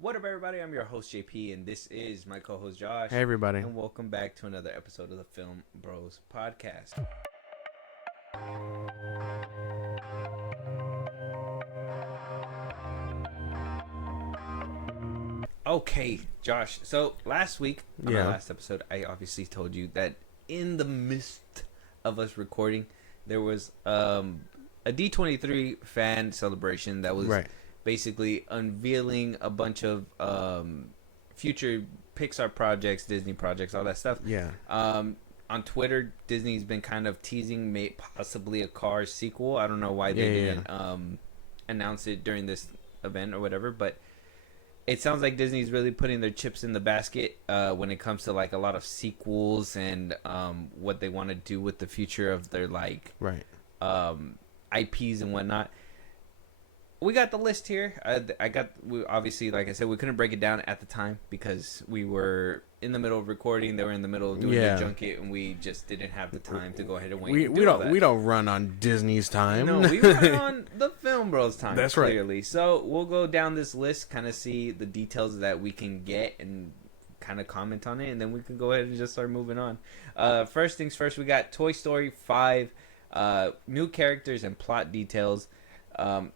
What up, everybody? I'm your host, JP, and this is my co host, Josh. Hey, everybody. And welcome back to another episode of the Film Bros podcast. Okay, Josh. So last week, on our last episode, I obviously told you that in the midst of us recording, there was a D23 fan celebration that was basically unveiling a bunch of future Pixar projects, Disney projects, all that stuff. Yeah. On Twitter, Disney's been kind of teasing possibly a Cars sequel. I don't know why they didn't announce it during this event or whatever, but it sounds like Disney's really putting their chips in the basket when it comes to like a lot of sequels and what they want to do with the future of their IPs and whatnot. We got the list here. Obviously, like I said, we couldn't break it down at the time because we were in the middle of recording. They were in the middle of doing the junket, and we just didn't have the time to go ahead and wait. We don't run on Disney's time. No, we run on the Film Bros time. That's clearly. Right. So we'll go down this list, kind of see the details that we can get, and kind of comment on it, and then we can go ahead and just start moving on. First things first, we got Toy Story 5, new characters and plot details.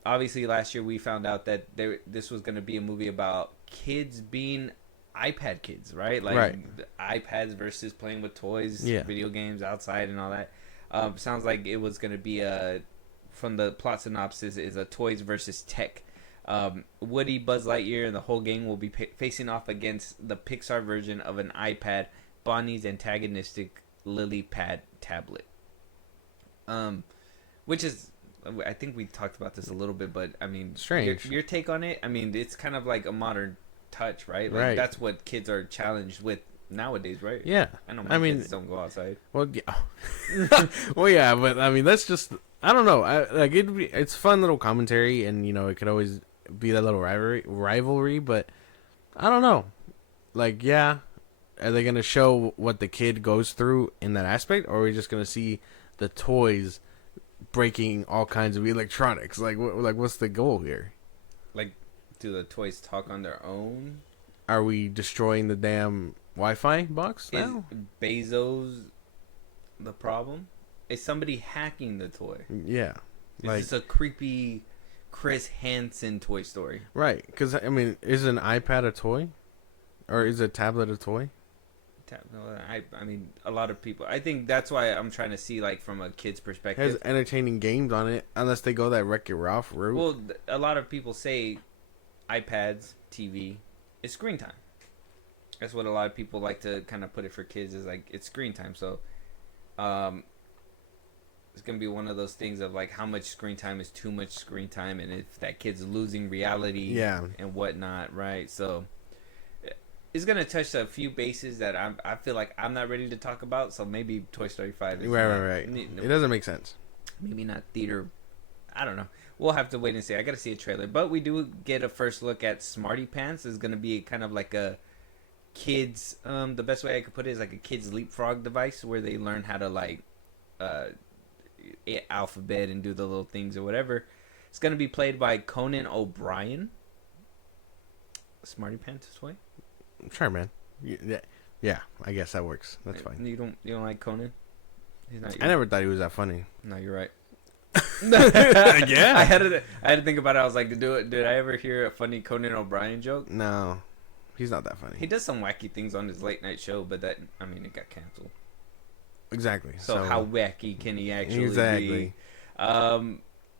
Obviously, last year we found out that this was going to be a movie about kids being iPad kids, right? Like iPads versus playing with toys, video games outside and all that. Sounds like it was going to be from the plot synopsis, is a toys versus tech. Woody, Buzz Lightyear, and the whole gang will be facing off against the Pixar version of an iPad, Bonnie's antagonistic Lily Pad tablet. Which is, I think we talked about this a little bit, but I mean, strange. Your take on it? I mean, it's kind of like a modern touch, right? Like that's what kids are challenged with nowadays, right? Yeah. I know kids don't go outside. Well, yeah. Well, yeah, but I mean, that's just, I don't know. It's fun little commentary, and it could always be that little rivalry, but I don't know. Like, yeah, are they gonna show what the kid goes through in that aspect, or are we just gonna see the toys breaking all kinds of electronics? Like what's the goal here? Like, do the toys talk on their own? Are we destroying the damn Wi-Fi box now? Is Bezos the problem? Is somebody hacking the toy? Yeah. Is this a creepy Chris Hansen Toy Story? Right, because I mean, is an iPad a toy, or is a tablet a toy? No, I mean, a lot of people. I think that's why I'm trying to see, like, from a kid's perspective. It has entertaining games on it, unless they go that Wreck-It Ralph route. Well, a lot of people say iPads, TV, is screen time. That's what a lot of people like to kind of put it for kids, is like, it's screen time. So, it's going to be one of those things of, like, how much screen time is too much screen time, and if that kid's losing reality and whatnot, right? So it's going to touch a few bases that I feel like I'm not ready to talk about, so maybe Toy Story 5 is right. It doesn't make sense. Maybe not theater. I don't know. We'll have to wait and see. I got to see a trailer. But we do get a first look at Smarty Pants. It's going to be kind of like a kid's, the best way I could put it is like a kid's leapfrog device where they learn how to, like, alphabet and do the little things or whatever. It's going to be played by Conan O'Brien. Smarty Pants toy? Sure, man. Yeah, I guess that works. That's fine. You don't like Conan? He's not. I never thought he was that funny. No, you're right. Yeah, I had to think about it. I was like, did I ever hear a funny Conan O'Brien joke? No, he's not that funny. He does some wacky things on his late night show, but it got canceled. Exactly. So how wacky can he actually be?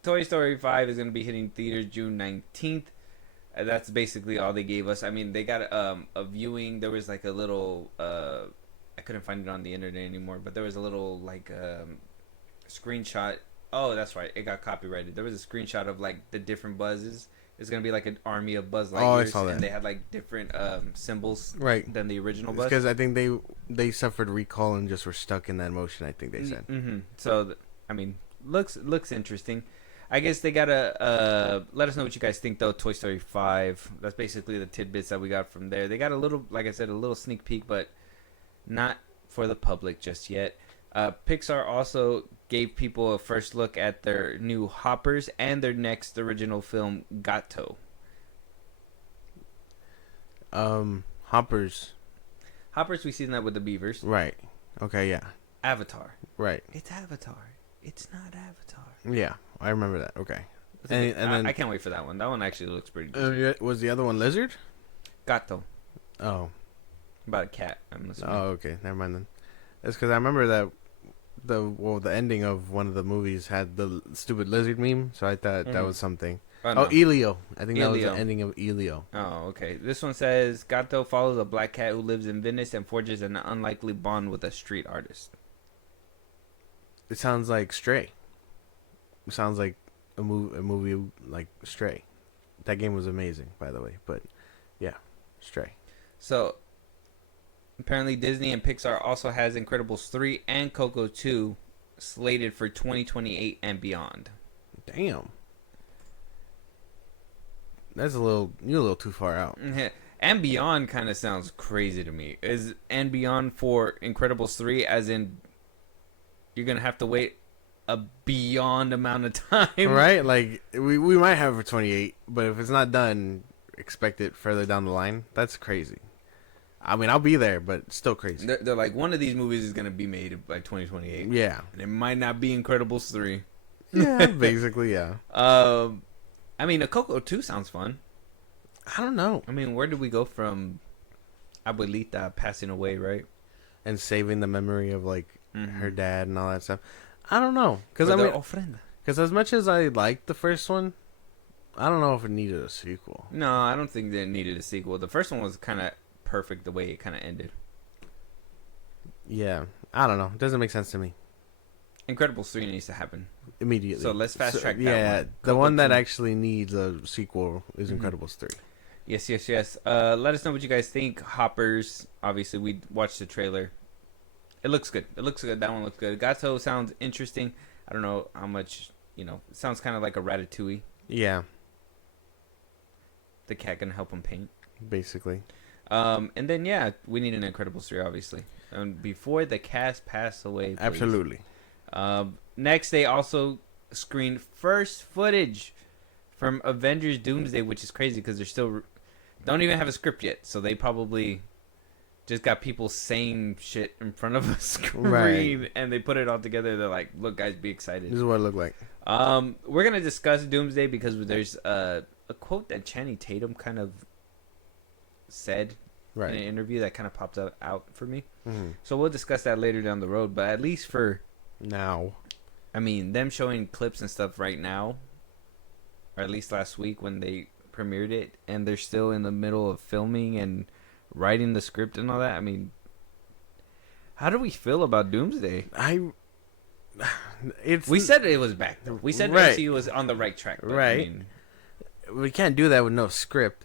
Toy Story 5 is going to be hitting theaters June 19th. That's basically all they gave us. I mean, they got a viewing. There was like a little, I couldn't find it on the internet anymore, but there was a little like screenshot. Oh, that's right. It got copyrighted. There was a screenshot of like the different buzzes. It's going to be like an army of Buzz Lightyears. Oh, I saw that. And they had like different symbols than the original Buzz. Because I think they suffered recall and just were stuck in that motion, I think they said. Mm-hmm. So, I mean, looks interesting. I guess they gotta let us know what you guys think, though. Toy Story 5. That's basically the tidbits that we got from there. They got a little, like I said, a little sneak peek, but not for the public just yet. Pixar also gave people a first look at their new Hoppers and their next original film, Gato. Hoppers. Hoppers, we seen that with the beavers. Right. Okay. Yeah. Avatar. Right. It's Avatar. It's not Avatar. Yeah, I remember that. Okay. And then I can't wait for that one. That one actually looks pretty good. Was the other one lizard? Gato. Oh. About a cat. I'm assuming. Oh, okay. Never mind then. It's because I remember that the ending of one of the movies had the stupid lizard meme, so I thought that was something. No. Elio. I think that was the ending of Elio. Oh, okay. This one says Gato follows a black cat who lives in Venice and forges an unlikely bond with a street artist. It sounds like Stray. It sounds like a movie like Stray. That game was amazing, by the way. But yeah, Stray. So apparently Disney and Pixar also has Incredibles 3 and Coco 2 slated for 2028 and beyond. Damn. That's you're a little too far out. And beyond kind of sounds crazy to me. Is and beyond for Incredibles 3 as in you're going to have to wait a beyond amount of time? Right? Like we might have it for 28, but if it's not done, expect it further down the line. That's crazy. I mean, I'll be there, but still crazy. They're like, one of these movies is going to be made by 2028. Yeah. And it might not be Incredibles 3. Yeah, basically, yeah. I mean, a Coco 2 sounds fun. I don't know. I mean, where did we go from Abuelita passing away, right? And saving the memory of, like, her dad and all that stuff. I don't know. Because as much as I liked the first one, I don't know if it needed a sequel. No, I don't think that it needed a sequel. The first one was kind of perfect the way it kind of ended. Yeah. I don't know. It doesn't make sense to me. Incredibles 3 needs to happen immediately. So let's fast track that one. Yeah, the one that actually needs a sequel is Incredibles 3. Yes. Let us know what you guys think. Hoppers, obviously, we watched the trailer. It looks good. That one looks good. Gato sounds interesting. I don't know how much, it sounds kind of like a Ratatouille. Yeah. The cat gonna help him paint. Basically. And then, yeah, we need an Incredibles 3, obviously. And before the cast pass away, please. Absolutely. Next, they also screened first footage from Avengers Doomsday, which is crazy because they're still don't even have a script yet. So they probably just got people saying shit in front of a screen, right, and they put it all together. They're like, "Look, guys, be excited." This is what it looked like. We're gonna discuss Doomsday because there's a quote that Channing Tatum kind of said in an interview that kind of popped out for me. So we'll discuss that later down the road. But at least for now, I mean, them showing clips and stuff right now, or at least last week when they premiered it, and they're still in the middle of filming and writing the script and all that. I mean, how do we feel about Doomsday? We said it was back, though. We said MCU was on the right track. But, right. I mean, we can't do that with no script.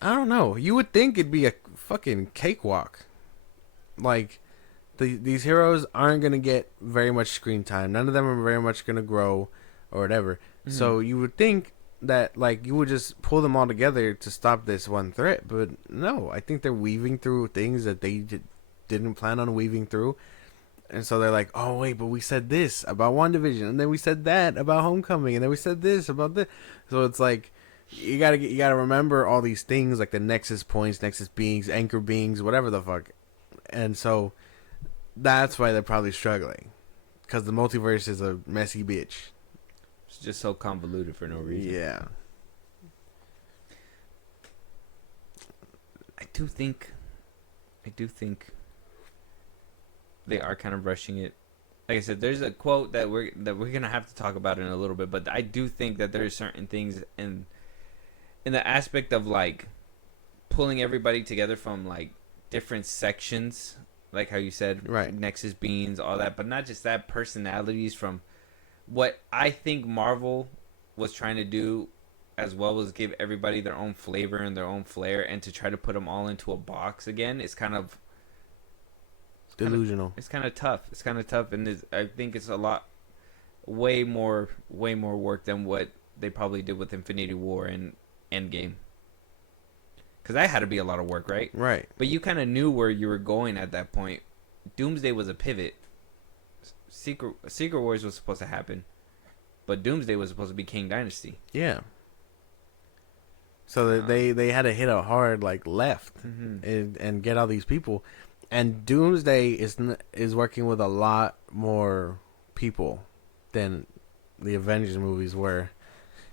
I don't know. You would think it'd be a fucking cakewalk. Like, these heroes aren't going to get very much screen time. None of them are very much going to grow or whatever. So you would think that, like, you would just pull them all together to stop this one threat. But no, I think they're weaving through things that they didn't plan on weaving through. And so they're like, oh, wait, but we said this about WandaVision. And then we said that about Homecoming. And then we said this about this. So it's like, you gotta remember all these things, like the nexus points, nexus beings, anchor beings, whatever the fuck. And so that's why they're probably struggling, because the multiverse is a messy bitch. It's just so convoluted for no reason. Yeah. I do think they are kind of rushing it. Like I said, there's a quote that we're gonna have to talk about in a little bit, but I do think that there are certain things in the aspect of, like, pulling everybody together from, like, different sections, like how you said, right, nexus beings, all that, but not just that, personalities from what I think Marvel was trying to do, as well as give everybody their own flavor and their own flair, and to try to put them all into a box again is kind of delusional. It's kind of tough. And I think it's a lot, way more work than what they probably did with Infinity War and Endgame. Because that had to be a lot of work, right? Right. But you kind of knew where you were going at that point. Doomsday was a pivot. Secret Wars was supposed to happen, but Doomsday was supposed to be King Dynasty. Yeah. So that they had to hit a hard like left Mm-hmm. and get all these people. And Doomsday is working with a lot more people than the Avengers movies were.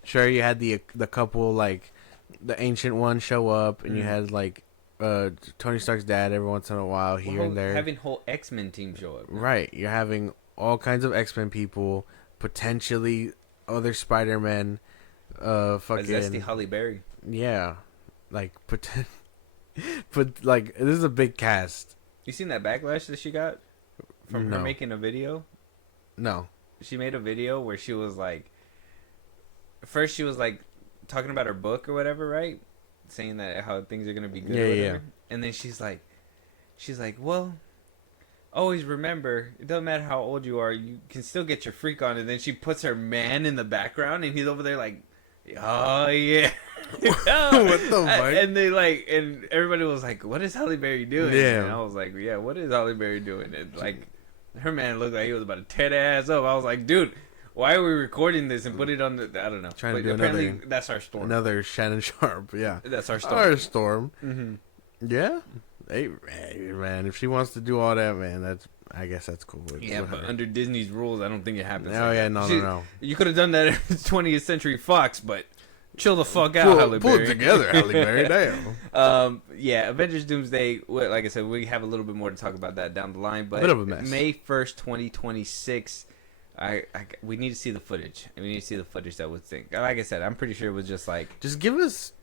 Sure, you had the couple like the Ancient One show up, and you had like Tony Stark's dad every once in a while here and there. Having whole X-Men team show up. Right, you're having all kinds of X-Men people, potentially other Spider-Men, fucking Zesty Halle Berry. yeah, like but like this is a big cast. You seen that backlash that she got from her making a video? No. She made a video where she was like, first she was like talking about her book or whatever, right? Saying that how things are gonna be good. Yeah, or whatever. yeah. And then she's like, well, always remember, it doesn't matter how old you are, you can still get your freak on. And then she puts her man in the background, and he's over there like, oh yeah. What the fuck? And they like, and everybody was like, what is Halle Berry doing? Yeah. And I was like, yeah, what is Halle Berry doing? And like, her man looked like he was about to tear their ass up. I was like, dude, why are we recording this and put it on the, I don't know. Trying to but do apparently another, that's our storm. another Shannon Sharp, yeah. That's our storm. Our storm. Mm-hmm. Yeah. Hey, man, if she wants to do all that, man, I guess that's cool. Yeah, but under Disney's rules, I don't think it happens. Oh, like yeah, that. no. You could have done that at 20th Century Fox, but chill the fuck out, Halle Pull Berry. it together, Halle Berry, damn. Yeah, Avengers Doomsday, like I said, we have a little bit more to talk about that down the line, but Bit of a mess. May 1st, 2026, we need to see the footage. And we need to see the footage that would think. Like I said, I'm pretty sure it was just like, Just give us...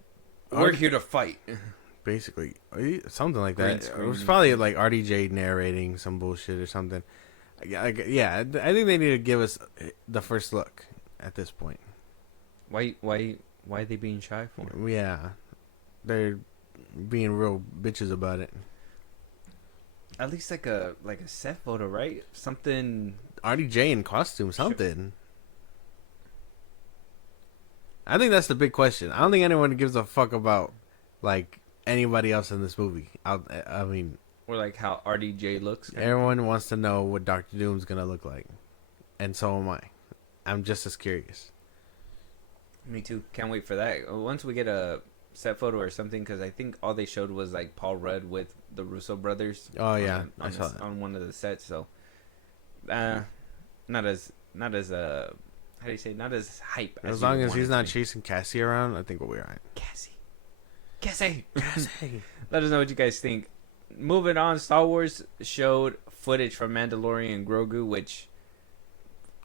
we're here to fight. Basically, something like Green that. It screen. was probably like RDJ narrating some bullshit or something. Yeah, I think they need to give us the first look at this point. Why are they being shy for? Yeah, they're being real bitches about it. At least like a set photo, right? Something. RDJ in costume, something. I think that's the big question. I don't think anyone gives a fuck about like anybody else in this movie. I mean, Or like how RDJ looks. everyone wants to know what Doctor Doom's gonna look like, and so am I. I'm just as curious. Me too. Can't wait for that. Once we get a set photo or something, because I think all they showed was like Paul Rudd with the Russo brothers. Oh yeah, on, I saw that. on one of the sets. So, not as how do you say, not as hype. As you long would as want he's it to not be. chasing Cassie around, I think we'll be alright. Cassie. Let us know what you guys think. Moving on, Star Wars showed footage from Mandalorian and Grogu, which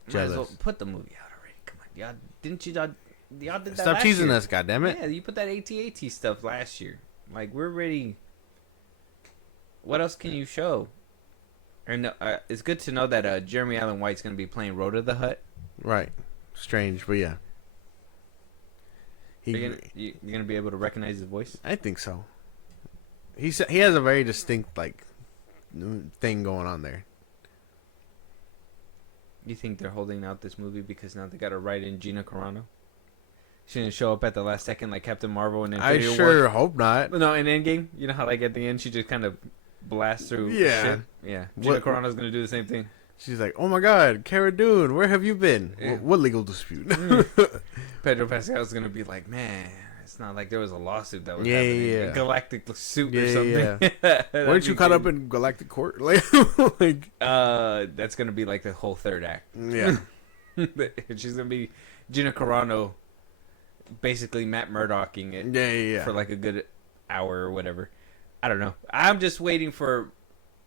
might as well Jealous. put the movie out already. Come on, y'all didn't you? Y'all did that. Stop last teasing year. us, goddammit. Yeah, you put that AT-AT stuff last year. Like, we're ready. What else can you show? And it's good to know that Jeremy Allen White's going to be playing Rhoda the Hutt. Right. Strange, but yeah. You're gonna be able to recognize his voice. I think so. He has a very distinct like thing going on there. You think they're holding out this movie because now they got to write in Gina Carano? She didn't show up at the last second like Captain Marvel and I Infinity sure War. hope not. No, in Endgame, you know how like at the end she just kind of blasts through. Yeah. shit? Yeah. Gina What- Carano's gonna do the same thing. She's like, "Oh my God, Cara Dune, where have you been? Yeah. What legal dispute?" Pedro Pascal's gonna be like, man, it's not like there was a lawsuit that was Yeah, happening. yeah. A galactic suit or Yeah, something. yeah. That'd Weren't be you caught good. up in Galactic Court? Like, That's gonna be like the whole third act. yeah, She's gonna be Gina Carano, basically Matt Murdocking it yeah. for like a good hour or whatever. I don't know. I'm just waiting for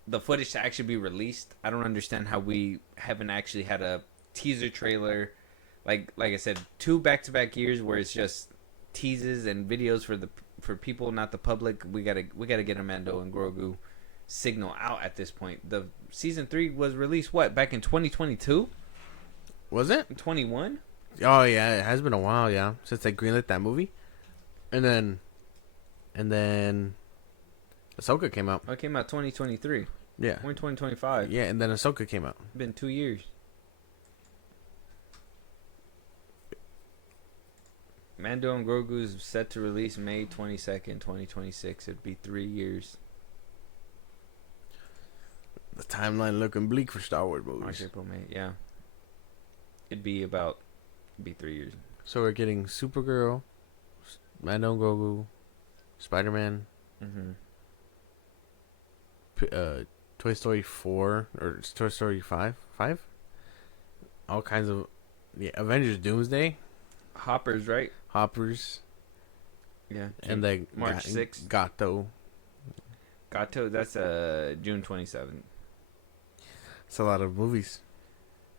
the footage to actually be released. I don't understand how we haven't actually had a teaser trailer, like I said, 2 back-to-back years where it's just teases and videos for people, not the public. We gotta get a Mando and Grogu signal out at this point. The season 3 was released back in 2022, Was it? 21. Oh yeah, it has been a while, yeah, since they greenlit that movie, and then Ahsoka came out. Oh, it came out 2023. Yeah, We're in 2025. yeah, and then Ahsoka came out. Been 2 years. Mando and Grogu is set to release May 22nd, 2026. It'd be 3 years. The timeline looking bleak for Star Wars March, movies. April, May. Yeah. It'd be 3 years. So we're getting Supergirl, Mando, Grogu, Spider-Man, Mm-hmm. Toy Story 4 or Toy Story 5, all kinds of Avengers Doomsday, Hoppers, right? Hoppers, Yeah. and then March 6th. Gato. Gato, that's June 27th. It's a lot of movies.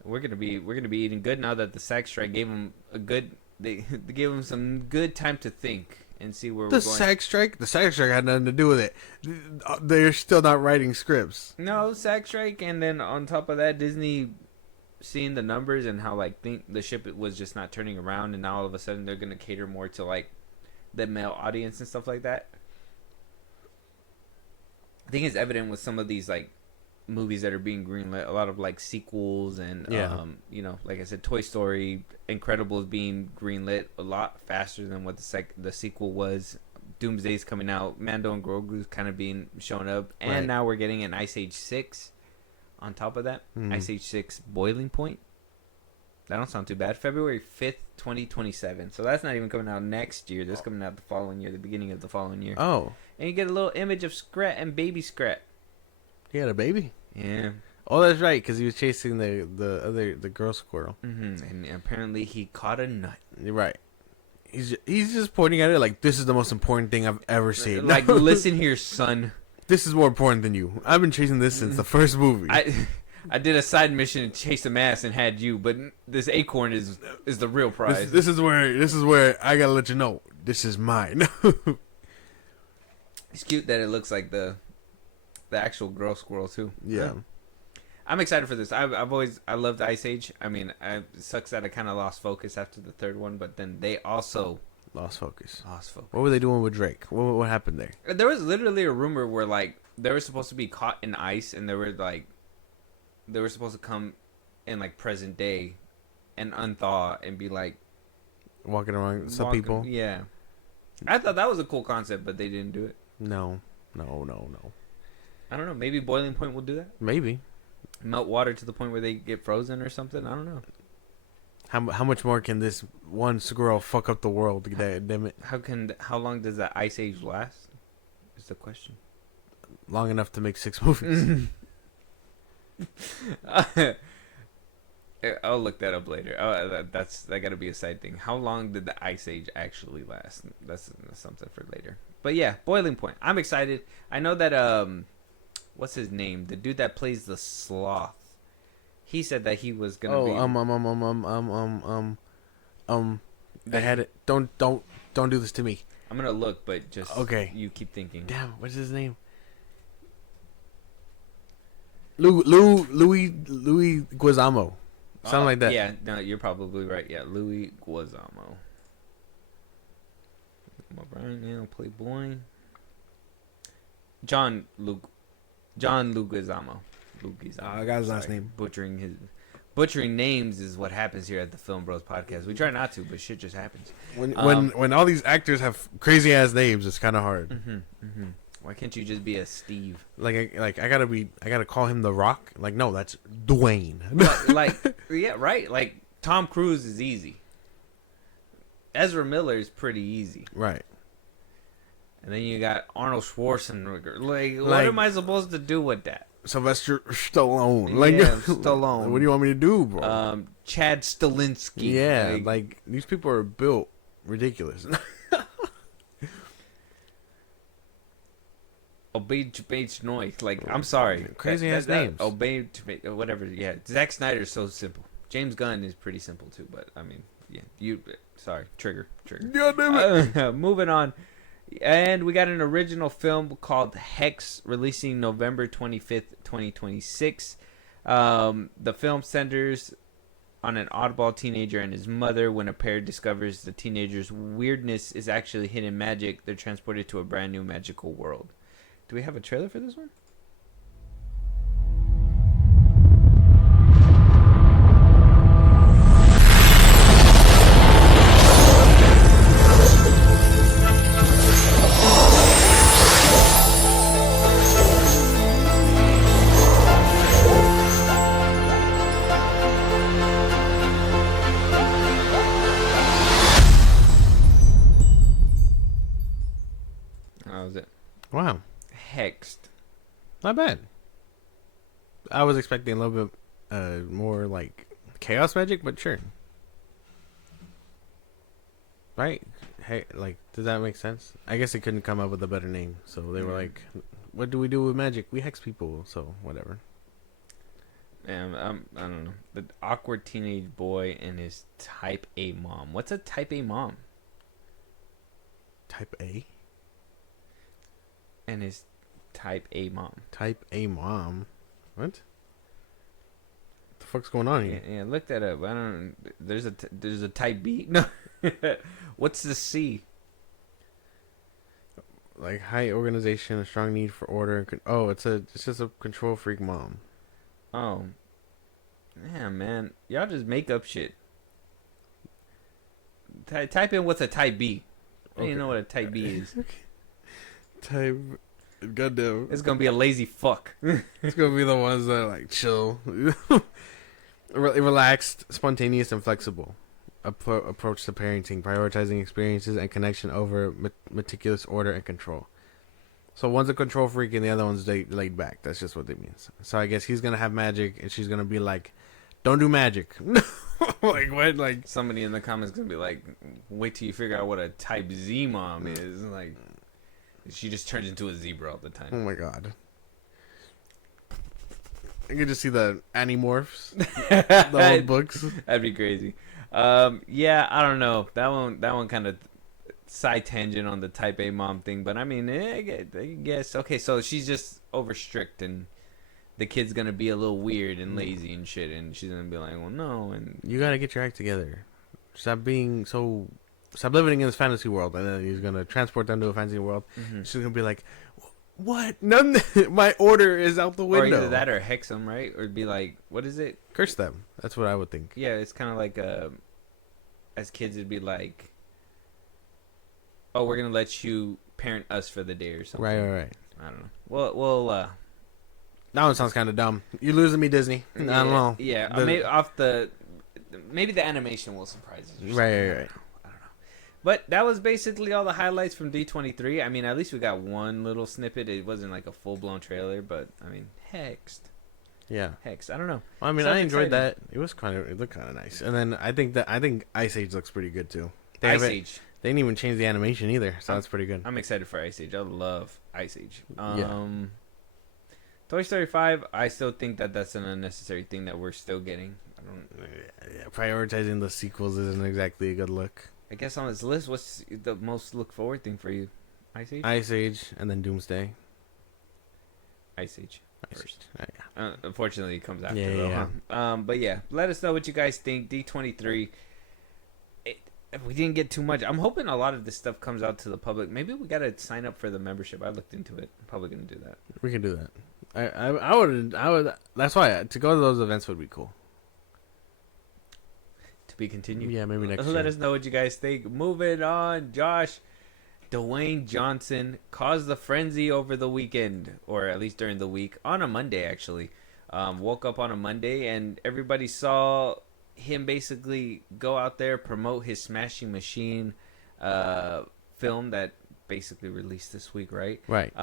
We're gonna be eating good now that the SAG strike gave them a good. They gave them some good time to think and see where The we're going. The SAG strike had nothing to do with it. They're still not writing scripts. No, SAG strike, and then on top of that, Disney seeing the numbers and how like the ship was just not turning around, and now all of a sudden they're gonna cater more to like the male audience and stuff like that. I think it's evident with some of these like movies that are being greenlit, a lot of like sequels and you know, like I said, Toy Story, Incredibles being greenlit a lot faster than what the sequel was. Doomsday's coming out, Mando and Grogu's kind of being shown up, and now we're getting an Ice Age 6 on top of that. Ice Age 6 Boiling Point. That don't sound too bad. February 5th, 2027. So that's not even coming out next year. That's coming out the following year, the beginning of the following year. Oh. And you get a little image of Scrat and Baby Scrat. He had a baby? Yeah. Oh, that's right, because he was chasing the girl squirrel. Mm-hmm. And apparently he caught a nut. You're right. He's just pointing at it like, this is the most important thing I've ever seen. Like, listen here, son. This is more important than you. I've been chasing this since the first movie. I did a side mission to chase a mass and had you, but this acorn is the real prize. This is where I gotta let you know, this is mine. It's cute that it looks like the actual girl squirrel too. Yeah. I'm excited for this. I loved Ice Age. I mean, it sucks that I kind of lost focus after the third one, but then they also lost focus. What were they doing with Drake? What happened there? There was literally a rumor where like they were supposed to be caught in ice, and they were supposed to come in like present day and unthaw and be like walking around some people. Yeah. I thought that was a cool concept, but they didn't do it. No. I don't know. Maybe Boiling Point will do that. Maybe. Melt water to the point where they get frozen or something. I don't know. How much more can this one squirrel fuck up the world? Damn it. How long does that Ice Age last? Is the question. Long enough to make 6 movies. I'll look that up later. That got to be a side thing. How long did the Ice Age actually last? That's something for later. But yeah, Boiling Point. I'm excited. I know that what's his name? The dude that plays the sloth. He said that he was gonna be. I had it. Don't do this to me. I'm gonna look, but just okay. You keep thinking. Damn, what's his name? Louis Guizamo. Something like that. Yeah, no, you're probably right. Yeah, Louis Guizamo. Brian, yeah, Playboy. John Luke Guizamo. I got his last name. Butchering names is what happens here at the Film Bros podcast. We try not to, but shit just happens. When all these actors have crazy ass names, it's kind of hard. Why can't you just be a Steve? I gotta call him The Rock. Like, no, that's Dwayne. Yeah, right. Like Tom Cruise is easy. Ezra Miller is pretty easy. Right. And then you got Arnold Schwarzenegger. Like, what am I supposed to do with that? Sylvester Stallone. Stallone. What do you want me to do, bro? Chad Stahelski. Yeah, like these people are built ridiculous. Obey Noy. Like, I'm sorry. Crazy ass names. Obey, whatever. Yeah. Zack Snyder's so simple. James Gunn is pretty simple too, but I mean, yeah. Sorry. Trigger. God damn it. Moving on. And we got an original film called Hex, releasing November 25th, 2026. The film centers on an oddball teenager and his mother. When a pair discovers the teenager's weirdness is actually hidden magic, they're transported to a brand new magical world. Do we have a trailer for this one? How was it? Wow, Hexed. not bad. I was expecting a little bit more like chaos magic, but sure. Right? Hey, like, does that make sense? I guess they couldn't come up with a better name, so they were like, "What do we do with magic? We hex people." So whatever. Yeah, I don't know. The awkward teenage boy and his type A mom. What's a type A mom? Type A. And his type A mom. Type A mom. What? The fuck's going on here? Yeah, look that up. I don't. There's a type B. No. What's the C? Like high organization, a strong need for order. And it's just a control freak mom. Oh, yeah, man. Y'all just make up shit. Type in what's a type B. I don't even know what a type B is. Type. Goddamn. It's gonna be a lazy fuck. It's gonna be the ones that are like chill, relaxed, spontaneous, and flexible. Approach to parenting, prioritizing experiences and connection over meticulous order and control. So one's a control freak and the other one's laid back. That's just what it means. So I guess he's gonna have magic and she's gonna be like, "Don't do magic." Like what? Like somebody in the comments gonna be like, "Wait till you figure out what a type Z mom is." Like, she just turns into a zebra all the time. Oh my god. I can just see the Animorphs, the old books. That'd be crazy. Yeah, I don't know. That one kind of side tangent on the type A mom thing, but I mean, I guess okay. So she's just over strict, and the kid's gonna be a little weird and lazy and shit, and she's gonna be like, "Well, no," and you gotta get your act together. Stop living in this fantasy world, and then he's gonna transport them to a fantasy world. Mm-hmm. She's gonna be like, "What? None. My order is out the window." Or either that, or hex them, right? Or be like, what is it? Curse them. That's what I would think. Yeah, it's kind of like as kids, it'd be like, "Oh, we're gonna let you parent us for the day" or something. Right. I don't know. Well, that one sounds kind of dumb. You're losing me, Disney. I don't know. Yeah, maybe the animation will surprise us. Right. I don't know. But that was basically all the highlights from D23. I mean, at least we got one little snippet. It wasn't like a full blown trailer, but I mean, hexed. Yeah, hexed. I don't know. Well, I mean, I enjoyed that. It looked kind of nice. And then I think Ice Age looks pretty good too. Ice Age. They didn't even change the animation either, so that's pretty good. I'm excited for Ice Age. I love Ice Age. Yeah. Toy Story 5, I still think that's an unnecessary thing that we're still getting. Prioritizing the sequels isn't exactly a good look. I guess on this list, what's the most look forward thing for you? Ice Age? Ice Age, and then Doomsday. Ice Age first. Yeah. Unfortunately, it comes after, though. Huh? But yeah, let us know what you guys think. D23. We didn't get too much. I'm hoping a lot of this stuff comes out to the public. Maybe we gotta sign up for the membership. I looked into it. I'm probably gonna do that. We can do that. I would. That's why to go to those events would be cool. To be continued. Yeah, maybe next year. Let us know what you guys think. Moving on, Josh. Dwayne Johnson caused the frenzy over the weekend, or at least during the week, on a Monday actually. Woke up on a Monday and everybody saw him basically go out there, promote his Smashing Machine film that basically released this week, right? Right.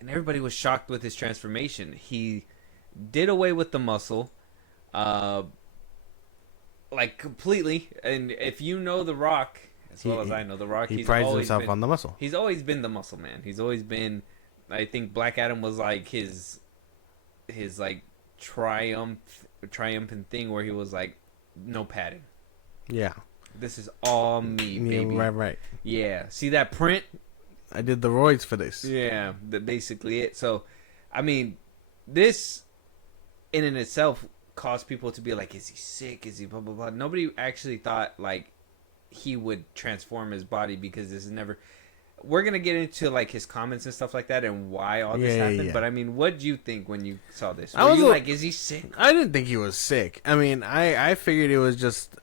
And everybody was shocked with his transformation. He did away with the muscle, like completely. And if you know The Rock, as well as I know The Rock, he prides himself on the muscle. He's always been the muscle man. He's always been. I think Black Adam was like his like triumphant thing where he was like, no padding. Yeah. This is all me, baby. Yeah, right. Yeah. See that print? I did the roids for this. Yeah, that's basically it. So, I mean, this in and itself caused people to be like, is he sick? Is he blah, blah, blah. Nobody actually thought, like, he would transform his body because this is never... We're going to get into, like, his comments and stuff like that and why all this happened. Yeah. But, I mean, what did you think when you saw this? Were you like, is he sick? I didn't think he was sick. I mean, I figured it was just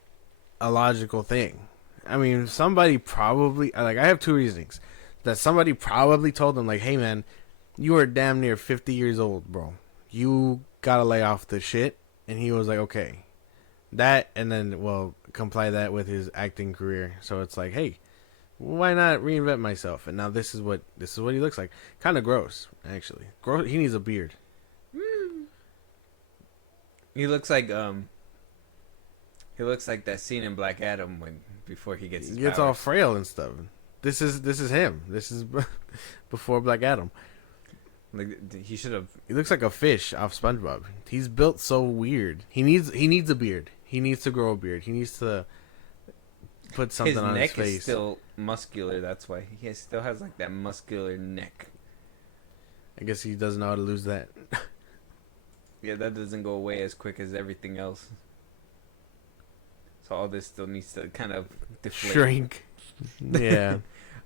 a logical thing. I mean, somebody probably... Like, I have two reasonings. That somebody probably told him, like, hey, man, you are damn near 50 years old, bro. You got to lay off the shit. And he was like, okay. That, and then, well, comply that with his acting career. So it's like, hey, Why not reinvent myself? And now this is what he looks like. Kind of gross, actually. Gross. He needs a beard. He looks like that scene in Black Adam before he gets his He gets powers. all frail and stuff. This is him. This is before Black Adam. Like he should have. He looks like a fish off SpongeBob. He's built so weird. He needs a beard. He needs to grow a beard. He needs to put something on his face. His neck is still muscular. That's why still has like that muscular neck. I guess he doesn't know how to lose that. Yeah, that doesn't go away as quick as everything else. So all this still needs to kind of deflate. Shrink. Yeah.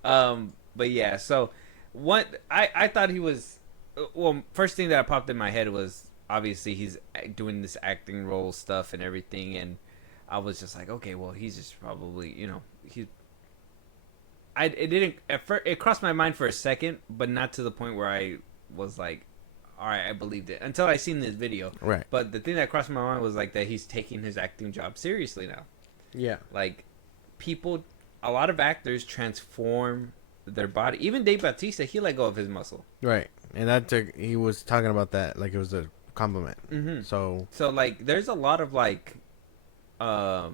But yeah, so what I thought he was. Well, first thing that popped in my head was obviously he's doing this acting role stuff and everything, and I was just like, okay, well, he's just probably, it didn't at first, it crossed my mind for a second, but not to the point where I was like, all right, I believed it until I seen this video. Right. But the thing that crossed my mind was like that he's taking his acting job seriously now. Yeah. Like a lot of actors transform their body. Even Dave Bautista, he let go of his muscle. Right. And he was talking about that like it was a compliment. Mm-hmm. So like there's a lot of like how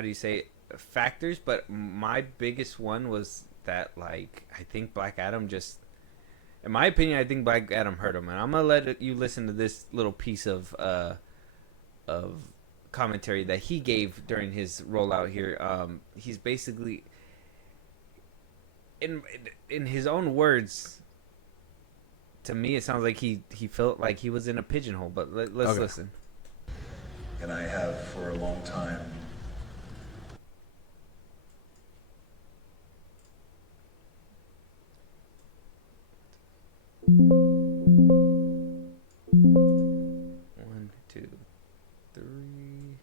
do you say it? Factors, but my biggest one was that like I think Black Adam just, in my opinion, I think Black Adam hurt him, and I'm gonna let you listen to this little piece of commentary that he gave during his rollout here. He's basically in his own words. To me, it sounds like he felt like he was in a pigeonhole. But let's listen. And I have for a long time. One, two, three.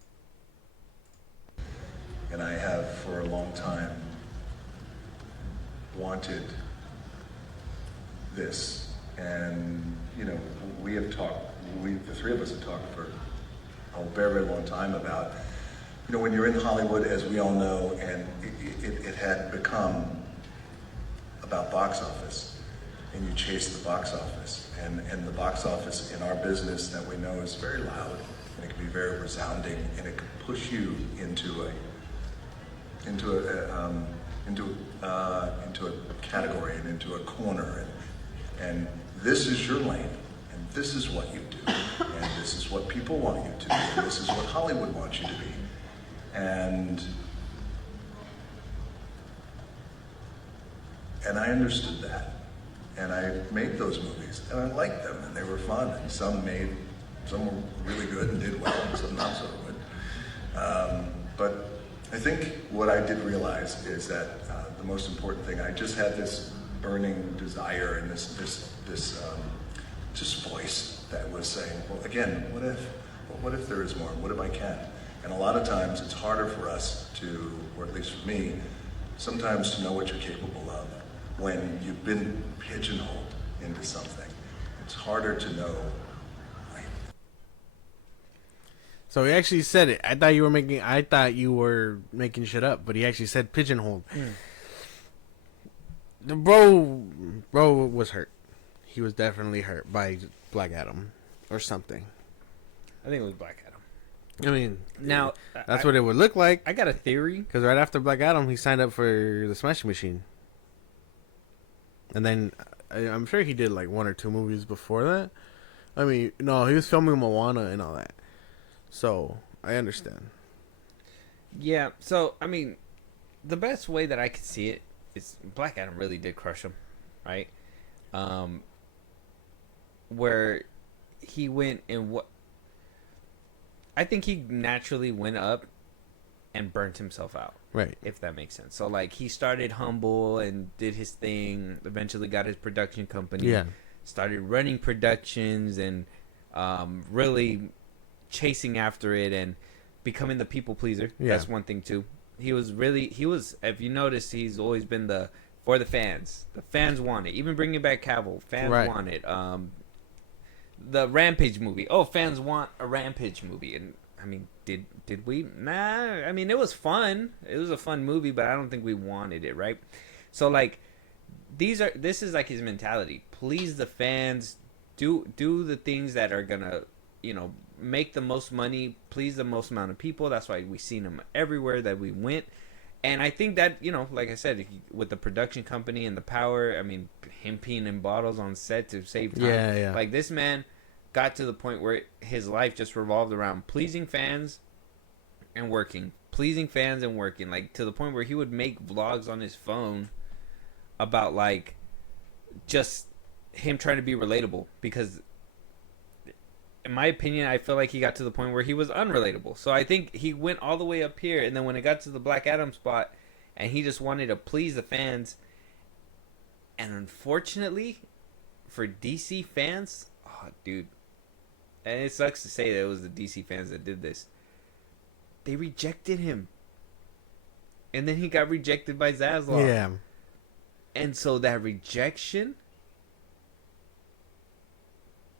And I have for a long time wanted this. And, we have talked, the three of us have talked for a very, very long time about, when you're in Hollywood, as we all know, and it had become about box office, and you chase the box office. And the box office in our business that we know is very loud, and it can be very resounding, and it can push you into a category and into a corner, and this is your lane, and this is what you do, and this is what people want you to do, and this is what Hollywood wants you to be, and I understood that, and I made those movies, and I liked them, and they were fun, and some were really good and did well, and some not so good, but I think what I did realize is that the most important thing, I just had this burning desire and this just voice that was saying, well, again, what if there is more? What if I can? And a lot of times it's harder for us to, or at least for me, sometimes to know what you're capable of when you've been pigeonholed into something. It's harder to know. So he actually said it. I thought you were making shit up, but he actually said pigeonholed. The bro was hurt. He was definitely hurt by Black Adam or something. I think it was Black Adam. I mean, now that's what it would look like. I got a theory. Because right after Black Adam, he signed up for the Smashing Machine. And then I'm sure he did like one or two movies before that. I mean, no, he was filming Moana and all that. So, I understand. Yeah, so, I mean, the best way that I could see it is Black Adam really did crush him, right? Where he went and what... I think he naturally went up and burnt himself out. Right. If that makes sense. So, like, he started humble and did his thing, eventually got his production company. Yeah. Started running productions and really... chasing after it and becoming the people pleaser. Yeah. That's one thing too. He was if you notice, he's always been for the fans. The fans want it. Even bringing back Cavill, fans want it. The Rampage movie. Oh, fans want a Rampage movie. And I mean, did we? Nah. I mean, it was fun. It was a fun movie, but I don't think we wanted it, right? So like, this is like his mentality. Please the fans. Do the things that are gonna, make the most money, please the most amount of people. That's why we seen him everywhere that we went. And I think that, like I said, with the production company and the power, I mean, him peeing in bottles on set to save time. Yeah. Like, this man got to the point where his life just revolved around pleasing fans and working. Pleasing fans and working. Like, to the point where he would make vlogs on his phone about, like, just him trying to be relatable. Because, in my opinion, I feel like he got to the point where he was unrelatable. So I think he went all the way up here, and then when it got to the Black Adam spot, and he just wanted to please the fans, and unfortunately, for DC fans, oh, dude, and it sucks to say that it was the DC fans that did this, they rejected him. And then he got rejected by Zaslav. Yeah. And so that rejection